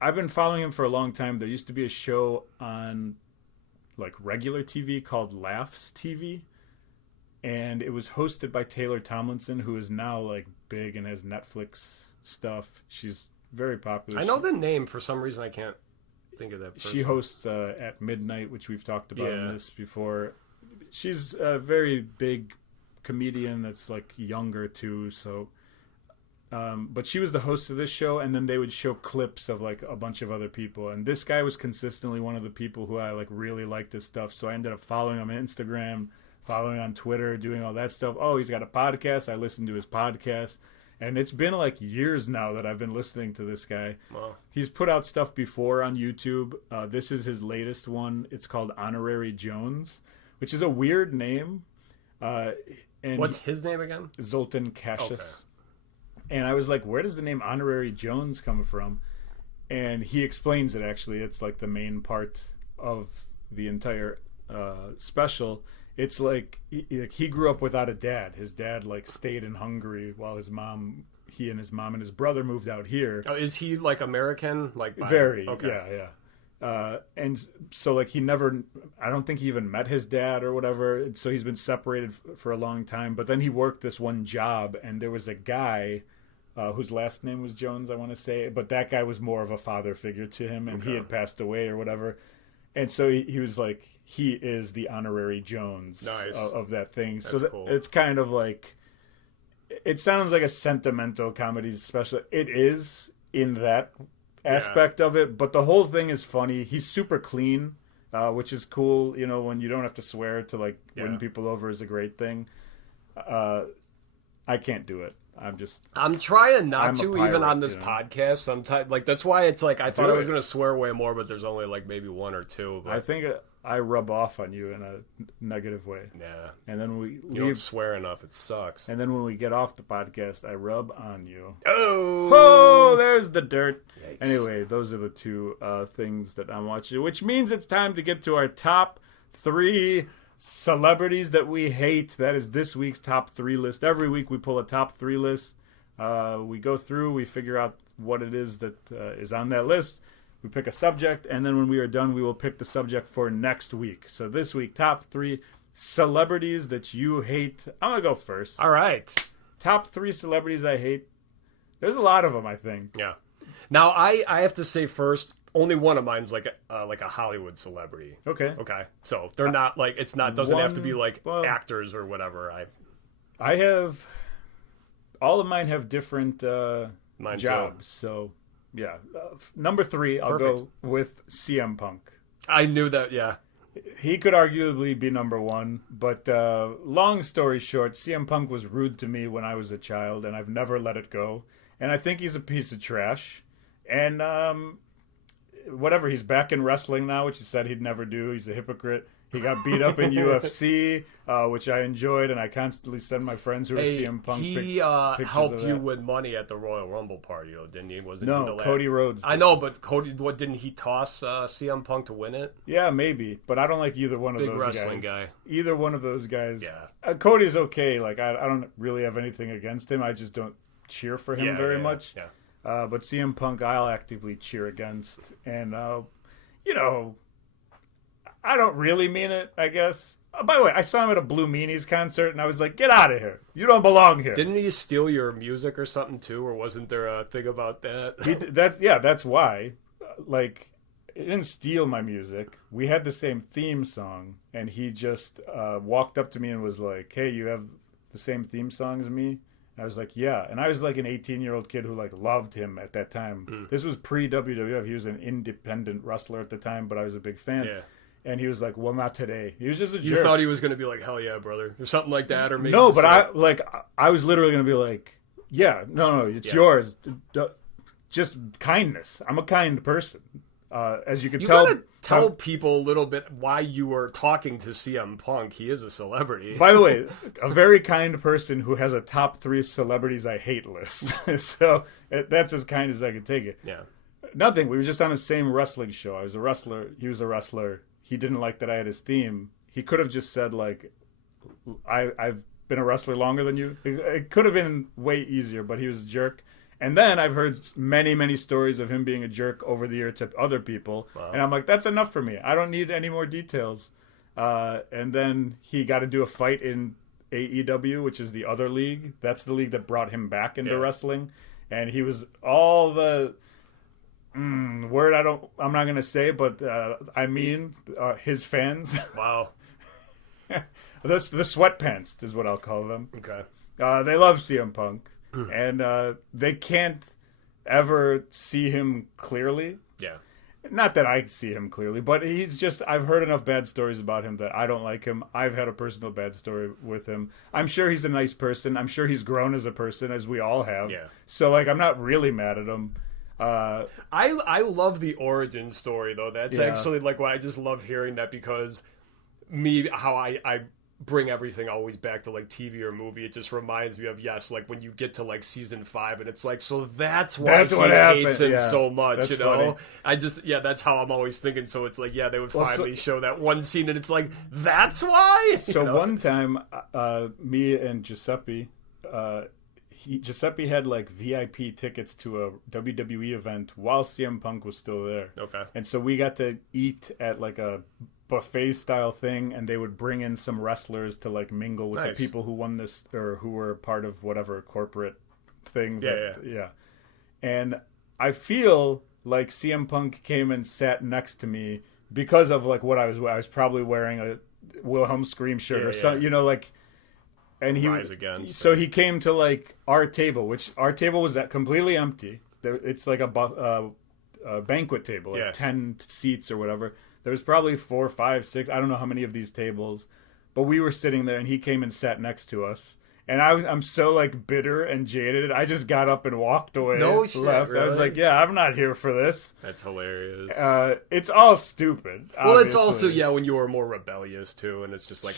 I've been following him for a long time. There used to be a show on like regular TV called Laughs TV, and it was hosted by Taylor Tomlinson, who is now like big and has Netflix stuff. She's Very popular. I know the name. For some reason, I can't think of that person. She hosts At Midnight, which we've talked about in this before. She's a very big comedian that's like younger too, so but she was the host of this show, and then they would show clips of like a bunch of other people, and this guy was consistently one of the people who I like really liked his stuff, so I ended up following him on Instagram, following on Twitter, doing all that stuff. Oh, he's got a podcast. I listened to his podcast, and it's been like years now that I've been listening to this guy. Wow. He's put out stuff before on YouTube. This is his latest one. It's called Honorary Jones, which is a weird name. And what's his name again? Zoltan Kaszas. Okay. And I was like, where does the name Honorary Jones come from? And he explains it, actually. It's like the main part of the entire special. It's like he grew up without a dad. His dad like stayed in Hungary while he and his mom and his brother moved out here. Oh, is he like American? Like very, okay. Yeah. And so like I don't think he even met his dad or whatever. So he's been separated for a long time. But then he worked this one job, and there was a guy whose last name was Jones, I want to say. But that guy was more of a father figure to him, and he had passed away or whatever. And so he was like, he is the Honorary Jones of that thing. That's so cool. It's kind of like, it sounds like a sentimental comedy special. It is in that aspect of it, but the whole thing is funny. He's super clean, which is cool. You know, when you don't have to swear to like win people over is a great thing. I can't do it. I'm trying not to, pirate, even on this podcast. Sometimes, like, that's why it's like I thought I was going to swear way more, but there's only like maybe one or two. But I think I rub off on you in a negative way. Yeah. And then you don't swear enough. It sucks. And then when we get off the podcast, I rub on you. Oh, there's the dirt. Yikes. Anyway, those are the two things that I'm watching, which means it's time to get to our top 3 celebrities that we hate. That is this week's top 3 list. Every week we pull a top 3 list. We go through, we figure out what it is that is on that list. We pick a subject, and then when we are done, we will pick the subject for next week. So this week, top 3 celebrities that you hate. I'm going to go first. All right. Top 3 celebrities I hate. There's a lot of them, I think. Yeah. Now, I have to say first, only one of mine's like a Hollywood celebrity. Okay. So they're not like, it's not, doesn't have to be like actors or whatever. I have, all of mine have different jobs. Too. So, yeah. Number 3, I'll go with CM Punk. I knew that, yeah. He could arguably be number 1, but long story short, CM Punk was rude to me when I was a child, and I've never let it go. And I think he's a piece of trash. And whatever, he's back in wrestling now, which he said he'd never do. He's a hypocrite. He got beat up in UFC, which I enjoyed, and I constantly send my friends who are CM Punk He helped you win money at the Royal Rumble party, though, didn't he? No, Cody Rhodes did. I know, but Cody, didn't he toss CM Punk to win it? Yeah, maybe, but I don't like either one of those guys. Big wrestling guy. Either one of those guys. Yeah. Cody's okay. Like, I don't really have anything against him. I just don't cheer for him very much. Yeah. But CM Punk, I'll actively cheer against. And, you know, I don't really mean it, I guess. By the way, I saw him at a Blue Meanies concert, and I was like, get out of here. You don't belong here. Didn't he steal your music or something, too? Or wasn't there a thing about that? That's why. Like, he didn't steal my music. We had the same theme song, and he just walked up to me and was like, hey, you have the same theme song as me? I was like, yeah. And I was like an 18-year-old kid who like loved him at that time. This was pre-WWF. He was an independent wrestler at the time, but I was a big fan. Yeah. And he was like, well, not today. He was just a jerk. You thought he was going to be like, hell yeah, brother. Or something like that. Or maybe no, but I was literally going to be like, yeah, no, it's yours. Just kindness. I'm a kind person. As you can tell. You gotta tell people a little bit why you were talking to CM Punk. He is a celebrity. By the way, a very kind person who has a top 3 celebrities I hate list. So that's as kind as I could take it. Yeah. Nothing. We were just on the same wrestling show. I was a wrestler. He was a wrestler. He didn't like that I had his theme. He could have just said, like, I've been a wrestler longer than you. It could have been way easier, but he was a jerk. And then I've heard many, many stories of him being a jerk over the year to other people. Wow. And I'm like, that's enough for me. I don't need any more details. And then he got to do a fight in AEW, which is the other league. That's the league that brought him back into wrestling. and he was all the word I'm not gonna say, but I mean his fans. Wow. That's the sweatpants is what I'll call them. Okay. They love CM Punk, and they can't ever see him clearly. Yeah. Not that I see him clearly, but he's just, I've heard enough bad stories about him that I don't like him. I've had a personal bad story with him. I'm sure he's a nice person. I'm sure he's grown as a person, as we all have. Yeah. So, like, I'm not really mad at him. I love the origin story, though. That's actually, like, why I just love hearing that, because how I bring everything always back to, like, TV or movie. It just reminds me of, like, when you get to, like, season 5 and it's like, so that's why he hates him so much, that's you know? funny. That's how I'm always thinking. So it's like, they would finally show that one scene and it's like, that's why? So one time, me and Giuseppe, Giuseppe had, like, VIP tickets to a WWE event while CM Punk was still there. Okay. And so we got to eat at, like, a buffet style thing, and they would bring in some wrestlers to, like, mingle with the people who won this, or who were part of whatever corporate thing. Yeah. And I feel like CM Punk came and sat next to me because of, like, what I was probably wearing a Wilhelm Scream shirt or something, you know, like, and so he came to, like, our table, which our table was completely empty. It's like a banquet table, like 10 seats or whatever. There was probably 4, 5, 6. I don't know how many of these tables, but we were sitting there, and he came and sat next to us. And I'm so, like, bitter and jaded. I just got up and walked away. No shit, left. really? I was like, I'm not here for this. That's hilarious. It's all stupid. Well, obviously. It's also when you were more rebellious too, and it's just like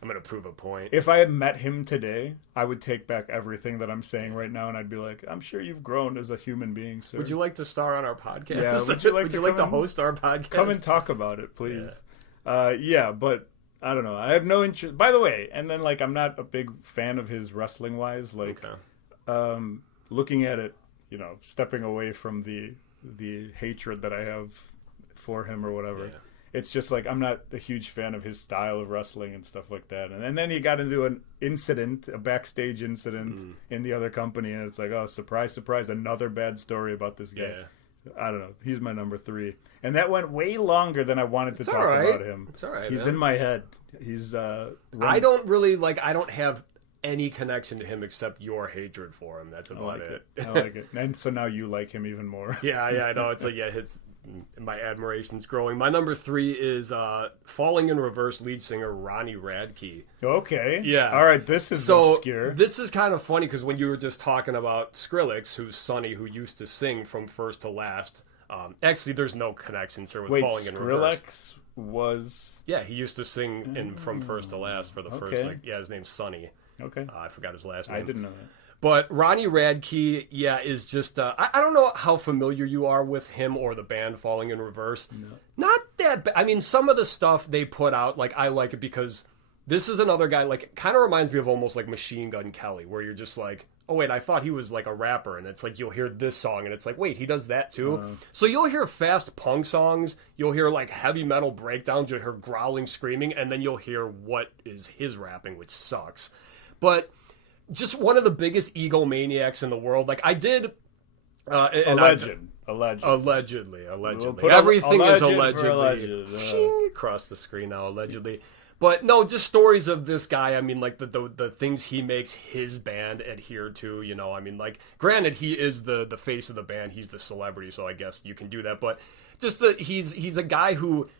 I'm gonna prove a point. If I had met him today, I would take back everything that I'm saying right now, and I'd be like, I'm sure you've grown as a human being, sir. Would you like to star on our podcast? Yeah. Would you like to host our podcast? Come and talk about it, please. But I don't know. I have no interest. By the way, and then, like, I'm not a big fan of his wrestling wise. Like, looking at it, you know, stepping away from the hatred that I have for him or whatever. Yeah. It's just like, I'm not a huge fan of his style of wrestling and stuff like that. And then he got into a backstage incident in the other company, and it's like, oh, surprise, surprise, another bad story about this guy. Yeah. I don't know. He's my number 3. And that went way longer than I wanted to talk about him. It's all right, He's in my head. He's I don't have any connection to him except your hatred for him. That's about it. I like it. And so now you like him even more. Yeah, I know. It's like, my admiration's growing. My number 3 is Falling in Reverse lead singer Ronnie Radke. Okay. Yeah. All right, this is obscure. This is kind of funny because when you were just talking about Skrillex, who's Sonny, who used to sing from first to last, actually there's no connection, sir, with Falling in Reverse. Skrillex was... Yeah, he used to sing in from first to last for the first, his name's Sonny. Okay. I forgot his last name. I didn't know that. But Ronnie Radke, is just... I don't know how familiar you are with him or the band Falling in Reverse. No. Not that bad. I mean, some of the stuff they put out, like, I like it because this is another guy, like, it kind of reminds me of almost like Machine Gun Kelly, where you're just like, oh, wait, I thought he was like a rapper. And it's like, you'll hear this song, and it's like, wait, he does that too? So you'll hear fast punk songs, you'll hear, like, heavy metal breakdowns, you'll hear growling, screaming, and then you'll hear what is his rapping, which sucks. But... just one of the biggest egomaniacs in the world. Like, I did... Allegedly. Everything is allegedly. Across the screen now, allegedly. But, no, just stories of this guy. I mean, like, the things he makes his band adhere to, you know. I mean, like, granted, he is the face of the band. He's the celebrity, so I guess you can do that. But just he's a guy who...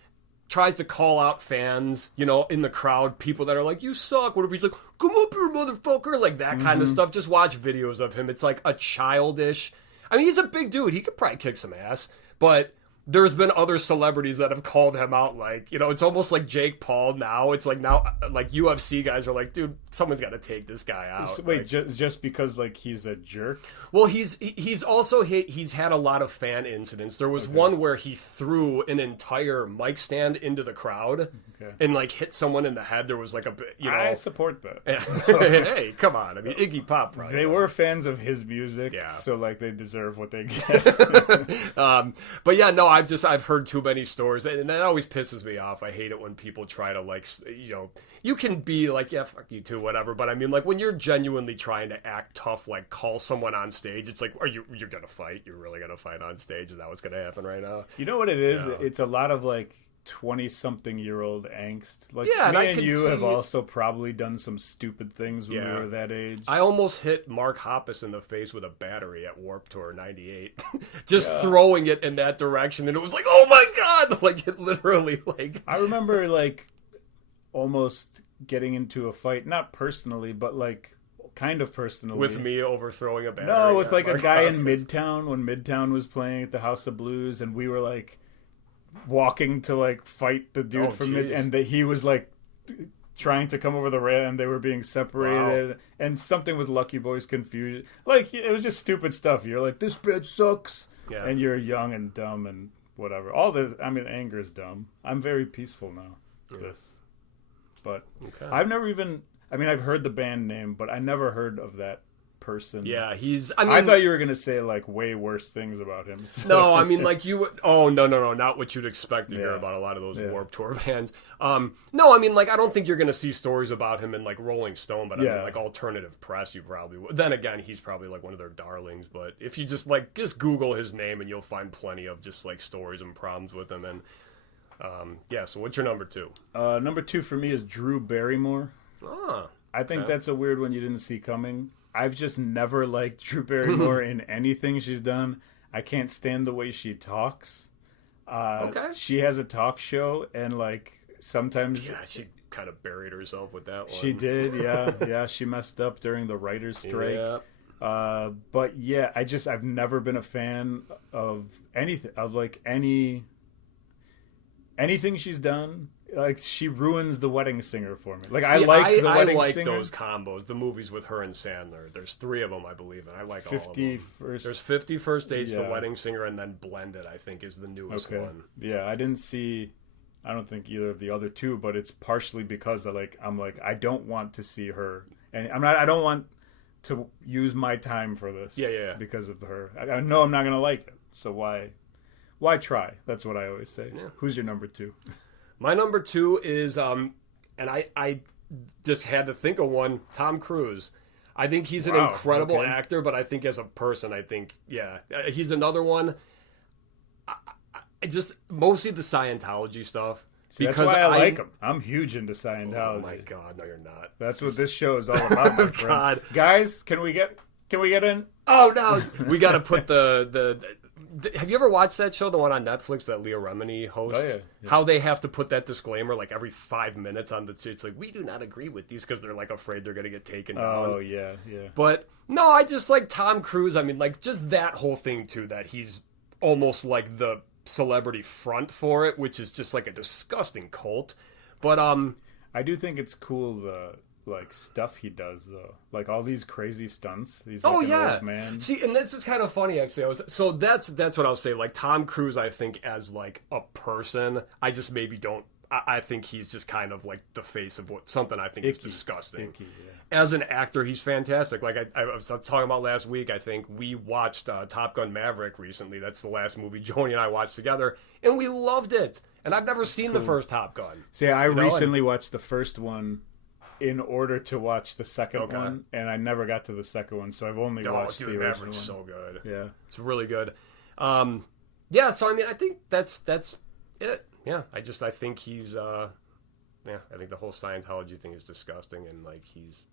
tries to call out fans, you know, in the crowd, people that are like, you suck, whatever. He's like, come up here, motherfucker, like that kind of stuff. Just watch videos of him. It's like a childish... I mean, he's a big dude. He could probably kick some ass, but there's been other celebrities that have called him out, like, you know, it's almost like Jake Paul now. It's like now, like, UFC guys are like, dude, someone's got to take this guy out. So, wait, like, just because, like, he's a jerk? Well, he's also he's had a lot of fan incidents. There was one where he threw an entire mic stand into the crowd and, like, hit someone in the head. There was, like, I support that. Hey, come on. I mean, Iggy Pop probably. They were fans of his music, so, like, they deserve what they get. But yeah, no, I've heard too many stories, and that always pisses me off. I hate it when people try to, like, you know, you can be like, yeah, fuck you too, whatever. But I mean, like, when you're genuinely trying to act tough, like call someone on stage, it's like, you're gonna fight? You're really gonna fight on stage? Is that what's gonna happen right now? You know what it is? Yeah. It's a lot of like 20-something-year-old angst. Like, yeah, me and you have also probably done some stupid things when we were that age. I almost hit Mark Hoppus in the face with a battery at Warped Tour '98, just throwing it in that direction, and it was like, oh my god! Like, it literally, like. I remember, like, almost getting into a fight, not personally, but like kind of personally, with me overthrowing a battery. No, with like Mark a guy Hoppus. in Midtown when Midtown was playing at the House of Blues, and we were like walking to like fight the dude from Mid, and he was like trying to come over the rail, and they were being separated, and something with Lucky Boy's confusion. Like, it was just stupid stuff. You're like, this bit sucks, and you're young and dumb and whatever. All this, I mean, anger is dumb. I'm very peaceful now. But I've never even. I mean, I've heard the band name, but I never heard of that person. Yeah, I thought you were gonna say like way worse things about him. So. No, I mean, like you. Oh no, not what you'd expect to hear about a lot of those Warped Tour bands. No, I mean, like, I don't think you're gonna see stories about him in like Rolling Stone, but I mean, like, alternative press, you probably would. Then again, he's probably like one of their darlings. But if you just Google his name, and you'll find plenty of just like stories and problems with him. And so what's your number two? Number two for me is Drew Barrymore. I think that's a weird one you didn't see coming. I've just never liked Drew Barrymore in anything she's done. I can't stand the way she talks. She has a talk show, and like sometimes she kind of buried herself with that one. She did, yeah. She messed up during the writer's strike. Yeah. But yeah, I've never been a fan of anything, of like anything she's done. Like, she ruins The Wedding Singer for me. Like, I like The Wedding Singer. I like those combos, the movies with her and Sandler. There's 3 of them, I believe, and I like all of them. There's 50 First Dates, The Wedding Singer, and then Blended, I think, is the newest one. Yeah, I don't think either of the other 2, but it's partially because I'm like, I don't want to see her, and I don't want to use my time for this. Yeah. Because of her. I know I'm not gonna like it, so why try? That's what I always say. Yeah. Who's your number 2? My number 2 is, and I just had to think of one, Tom Cruise. I think he's an incredible actor, but I think as a person, he's another one. I just, mostly the Scientology stuff. Because that's why I like him. I'm huge into Scientology. Oh my God, no you're not. That's what this show is all about, my friend. God. Guys, can we get in? Oh no, we got to put the have you ever watched that show, the one on Netflix that Leah Remini hosts? Oh, yeah. How they have to put that disclaimer like every 5 minutes on it's like, we do not agree with these, because they're like afraid they're going to get taken down. Oh, yeah. But no, I just like Tom Cruise. I mean, like, just that whole thing too, that he's almost like the celebrity front for it, which is just like a disgusting cult. But I do think it's cool the like stuff he does though, like all these crazy stunts. He's like an old man. See, and this is kind of funny actually. That's what I'll say. Like Tom Cruise, I think as like a person, I just maybe don't. I think he's just kind of like the face of something I think is disgusting. Icky, yeah. As an actor, he's fantastic. Like I was talking about last week, I think we watched Top Gun Maverick recently. That's the last movie Joni and I watched together, and we loved it. And I've never seen the first Top Gun. See, I recently watched the first one in order to watch the second one, and I never got to the second one, so I've only watched the original Maverick's one. So good. Yeah. It's really good. So I mean, I think that's it. Yeah, I think he's, I think the whole Scientology thing is disgusting, and like he's,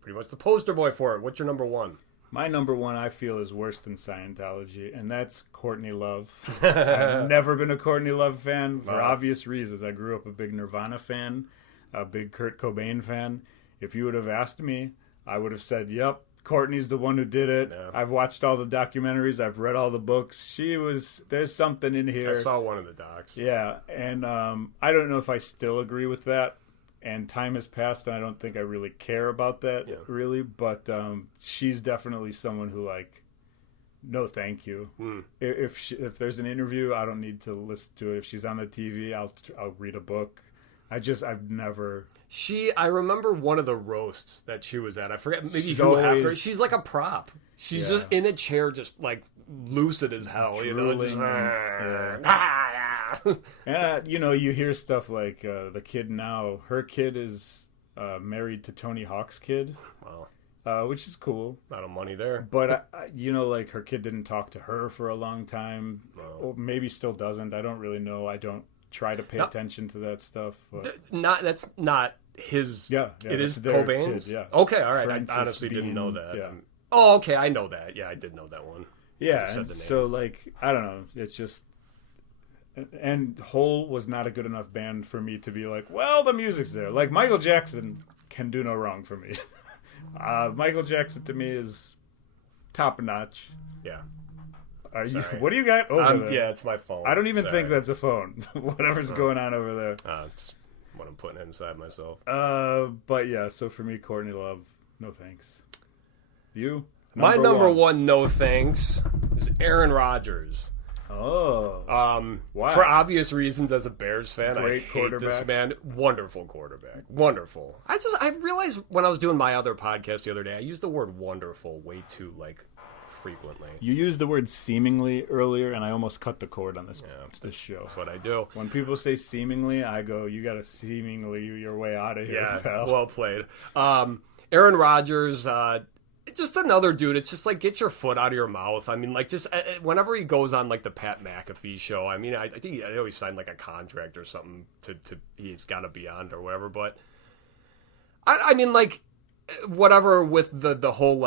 pretty much the poster boy for it. What's your number 1? My number 1, I feel, is worse than Scientology, and that's Courtney Love. I've never been a Courtney Love fan for obvious reasons. I grew up a big Nirvana fan, a big Kurt Cobain fan. If you would have asked me, I would have said, yep, Courtney's the one who did it. Yeah. I've watched all the documentaries. I've read all the books. There's something in here. I saw one of the docs. Yeah, and I don't know if I still agree with that. And time has passed, and I don't think I really care about that, really. But she's definitely someone who, like, no thank you. If there's an interview, I don't need to listen to it. If she's on the TV, I'll read a book. I've never. I remember one of the roasts that she was at. I forget, maybe She's who always- after. She's like a prop. She's just in a chair, just like lucid as hell, you know. Just, And you hear stuff like the kid now. Her kid is married to Tony Hawk's kid. Wow. Which is cool. A lot of money there. But like her kid didn't talk to her for a long time, or maybe still doesn't. I don't really know. I don't try to pay attention to that stuff. But... That's not his. Yeah, it is Cobain's. Kid, yeah. Okay, all right. Francis I honestly Bean, didn't know that. Yeah. Oh, okay. I know that. Yeah, I did know that one. Yeah, and so like I don't know. It's just. And Hole was not a good enough band for me to be like, well, the music's there. Like Michael Jackson can do no wrong for me. Michael Jackson to me is top notch. Yeah. What do you got over there? Yeah, it's my phone. I don't even think that's a phone. Whatever's going on over there. It's what I'm putting inside myself. But yeah, so for me, Courtney Love, no thanks. You? My number one no thanks is Aaron Rodgers. Oh. Wow. For obvious reasons, as a Bears fan, Great I hate quarterback. this man. Wonderful quarterback. Wonderful. I realized when I was doing my other podcast the other day, I used the word wonderful way too, frequently. You used the word seemingly earlier, and I almost cut the cord on this show. That's what I do. When people say seemingly, I go, you got to seemingly your way out of here, pal. Well played. Aaron Rodgers, just another dude. It's just get your foot out of your mouth. I mean, just whenever he goes on the Pat McAfee show, I mean, I think I know he signed a contract or something to he's got to be on or whatever. But I mean, whatever with the whole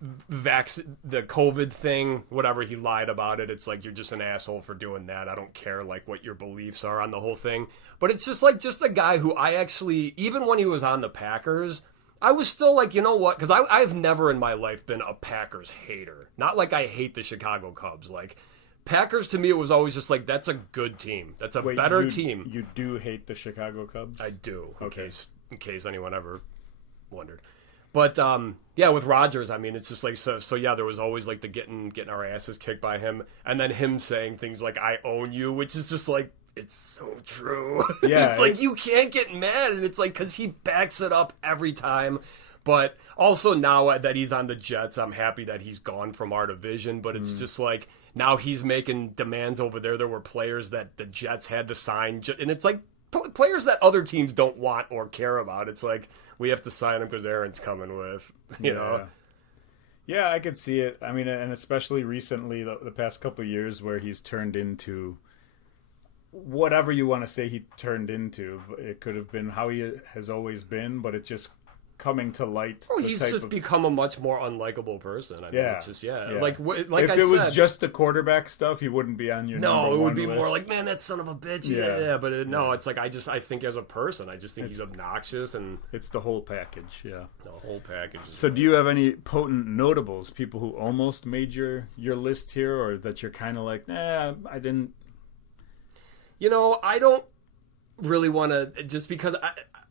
the COVID thing, whatever he lied about it. It's you're just an asshole for doing that. I don't care what your beliefs are on the whole thing. But it's just just a guy who I actually, even when he was on the Packers, I was still you know what? Because I've never in my life been a Packers hater. Not I hate the Chicago Cubs. Packers to me, it was always just that's a good team. That's a better team. You do hate the Chicago Cubs? I do. Okay. In case anyone ever wondered. But yeah, with Rodgers, I mean, it's just so yeah, there was always the getting our asses kicked by him, and then him saying things I own you, which is just it's so true. Yeah, it's you can't get mad, and it's because he backs it up every time. But also now that he's on the Jets, I'm happy that he's gone from our division. But it's just now he's making demands over there. There were players that the Jets had to sign, and it's players that other teams don't want or care about. It's we have to sign him because Aaron's coming with, you know. Yeah, I could see it. I mean, and especially recently, the past couple of years where he's turned into whatever you want to say he turned into. It could have been how he has always been, but it's just coming to light. Oh, he's just become a much more unlikable person. I mean, it's just if it was just the quarterback stuff, he wouldn't be on your number it would one be list. more man, that son of a bitch. But it's I think as a person, I just think he's obnoxious, and it's the whole package. Yeah, the whole package. So, do you have any potent notables, people who almost made your list here, or that you're kind of nah, I didn't? I don't really want to, just because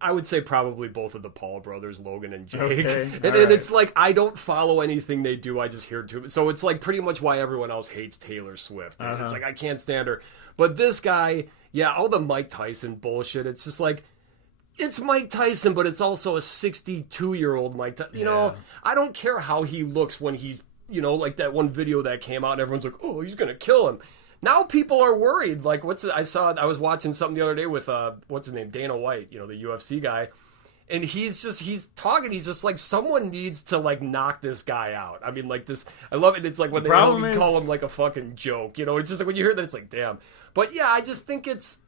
I would say probably both of the Paul brothers, Logan and Jake. Okay. And it's I don't follow anything they do. I just hear too. So it's pretty much why everyone else hates Taylor Swift. It's I can't stand her. But this guy, all the Mike Tyson bullshit. It's just it's Mike Tyson, but it's also a 62-year-old Mike Tyson. I don't care how he looks when he's, that one video that came out and everyone's oh, he's going to kill him. Now people are worried. I was watching something the other day with what's his name, Dana White, the UFC guy, and he's talking. He's just someone needs to knock this guy out. I mean, this. I love it. It's when they call him a fucking joke. It's just when you hear that, it's damn. But yeah, I just think it's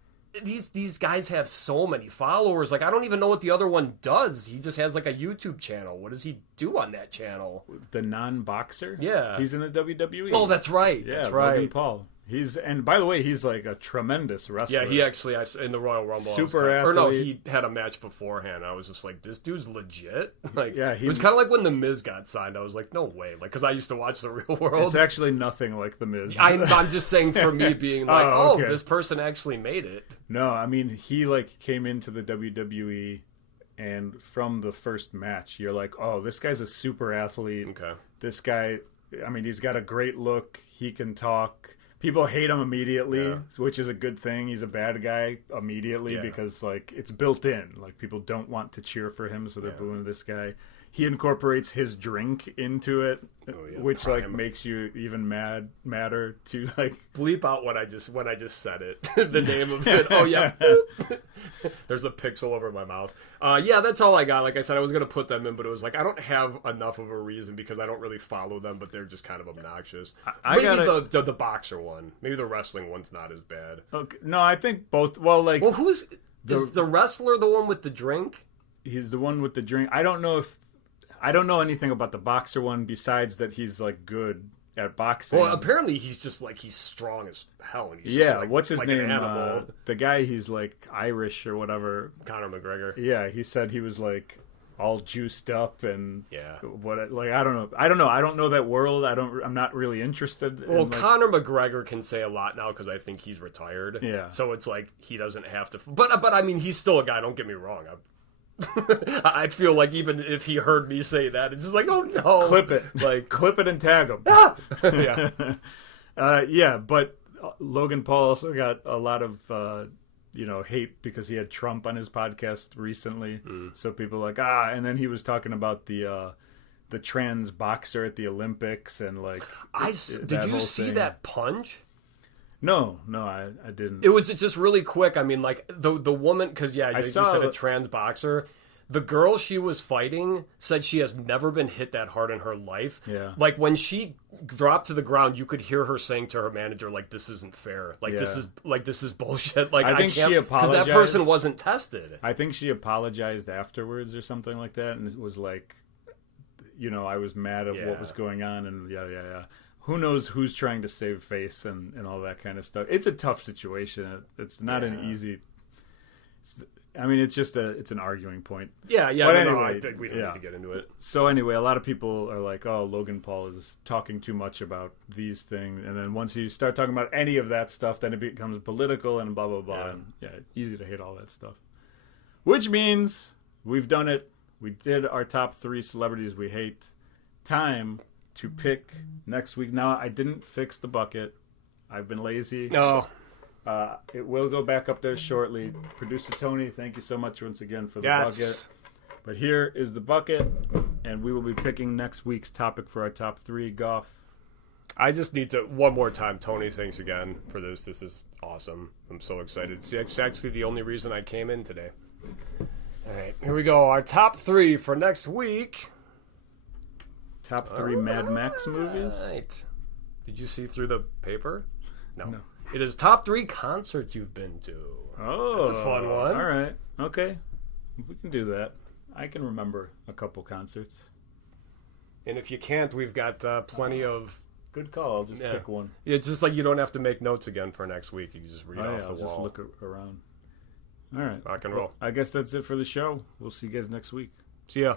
these guys have so many followers. I don't even know what the other one does. He just has a YouTube channel. What does he do on that channel? The non-boxer? Yeah, he's in the WWE. Oh, that's right. Yeah, that's right. Logan Paul. And by the way, he's a tremendous wrestler. Yeah, he actually, in the Royal Rumble, super athlete. Or no, he had a match beforehand. I was just this dude's legit. It was kind of when The Miz got signed. I was no way. Because I used to watch The Real World. It's actually nothing like The Miz. I'm just saying for me being this person actually made it. No, I mean, he came into the WWE, and from the first match, you're oh, this guy's a super athlete. Okay. This guy, I mean, he's got a great look. He can talk. People hate him immediately, Yeah. which is a good thing. He's a bad guy immediately because like it's built in. Like people don't want to cheer for him, so they're booing this guy. He incorporates his drink into it, which like makes you even madder to like bleep out when I just said it. The name of it. Oh yeah. There's a pixel over my mouth. Yeah, that's all I got. Like I said, I was gonna put them in, but it was like I don't have enough of a reason because I don't really follow them, but they're just kind of obnoxious. Maybe the boxer one. Maybe the wrestling one's not as bad. Okay. No, I think both. Well, is the wrestler the one with the drink? He's the one with the drink. I don't know anything about the boxer one besides that he's like good at boxing. Well, apparently he's just like he's strong as hell. And he's just, like, what's his like name? An animal. The guy, he's like Irish or whatever. Conor McGregor. Yeah, he said he was like all juiced up and I don't know. I don't know that world. I'm not really interested. Well, Conor McGregor can say a lot now because I think he's retired. Yeah. So it's like he doesn't have to. But I mean, he's still a guy. Don't get me wrong. I feel like even if he heard me say that, it's just like, oh no, clip it, like clip it and tag him. Yeah, but Logan Paul also got a lot of hate because he had Trump on his podcast recently. So people are like and then he was talking about the trans boxer at the Olympics and like did you see that punch? No, I didn't. It was just really quick. I mean, like the woman, because you said a trans boxer. The girl she was fighting said she has never been hit that hard in her life. Yeah. Like when she dropped to the ground, you could hear her saying to her manager, like, "This isn't fair. Like this is bullshit." Like I think she apologized because that person wasn't tested. I think she apologized afterwards or something like that, and it was like, I was mad at what was going on, and yeah. Who knows who's trying to save face and all that kind of stuff. It's a tough situation. It's not an easy... it's an arguing point. Yeah. But anyway, I think we don't need to get into it. So anyway, a lot of people are like, oh, Logan Paul is talking too much about these things. And then once you start talking about any of that stuff, then it becomes political and blah, blah, blah. Yeah. And it's easy to hate all that stuff. Which means we've done it. We did our top 3 celebrities we hate. Time to pick next week. Now, I didn't fix the bucket. I've been lazy. No. It will go back up there shortly. Producer Tony, thank you so much once again for the bucket. But here is the bucket, and we will be picking next week's topic for our top 3. Goff. I just need to, one more time, Tony, thanks again for this. This is awesome. I'm so excited. It's actually the only reason I came in today. All right, here we go. Our top 3 for next week. Top 3 Mad Max movies? Right. Did you see through the paper? No. It is top 3 concerts you've been to. Oh. That's a fun one. All right. Okay. We can do that. I can remember a couple concerts. And if you can't, we've got plenty of... Good call. I'll just pick one. Yeah, it's just like you don't have to make notes again for next week. You can just read off the I'll wall. just look around. All right. Rock and roll. I guess that's it for the show. We'll see you guys next week. See ya.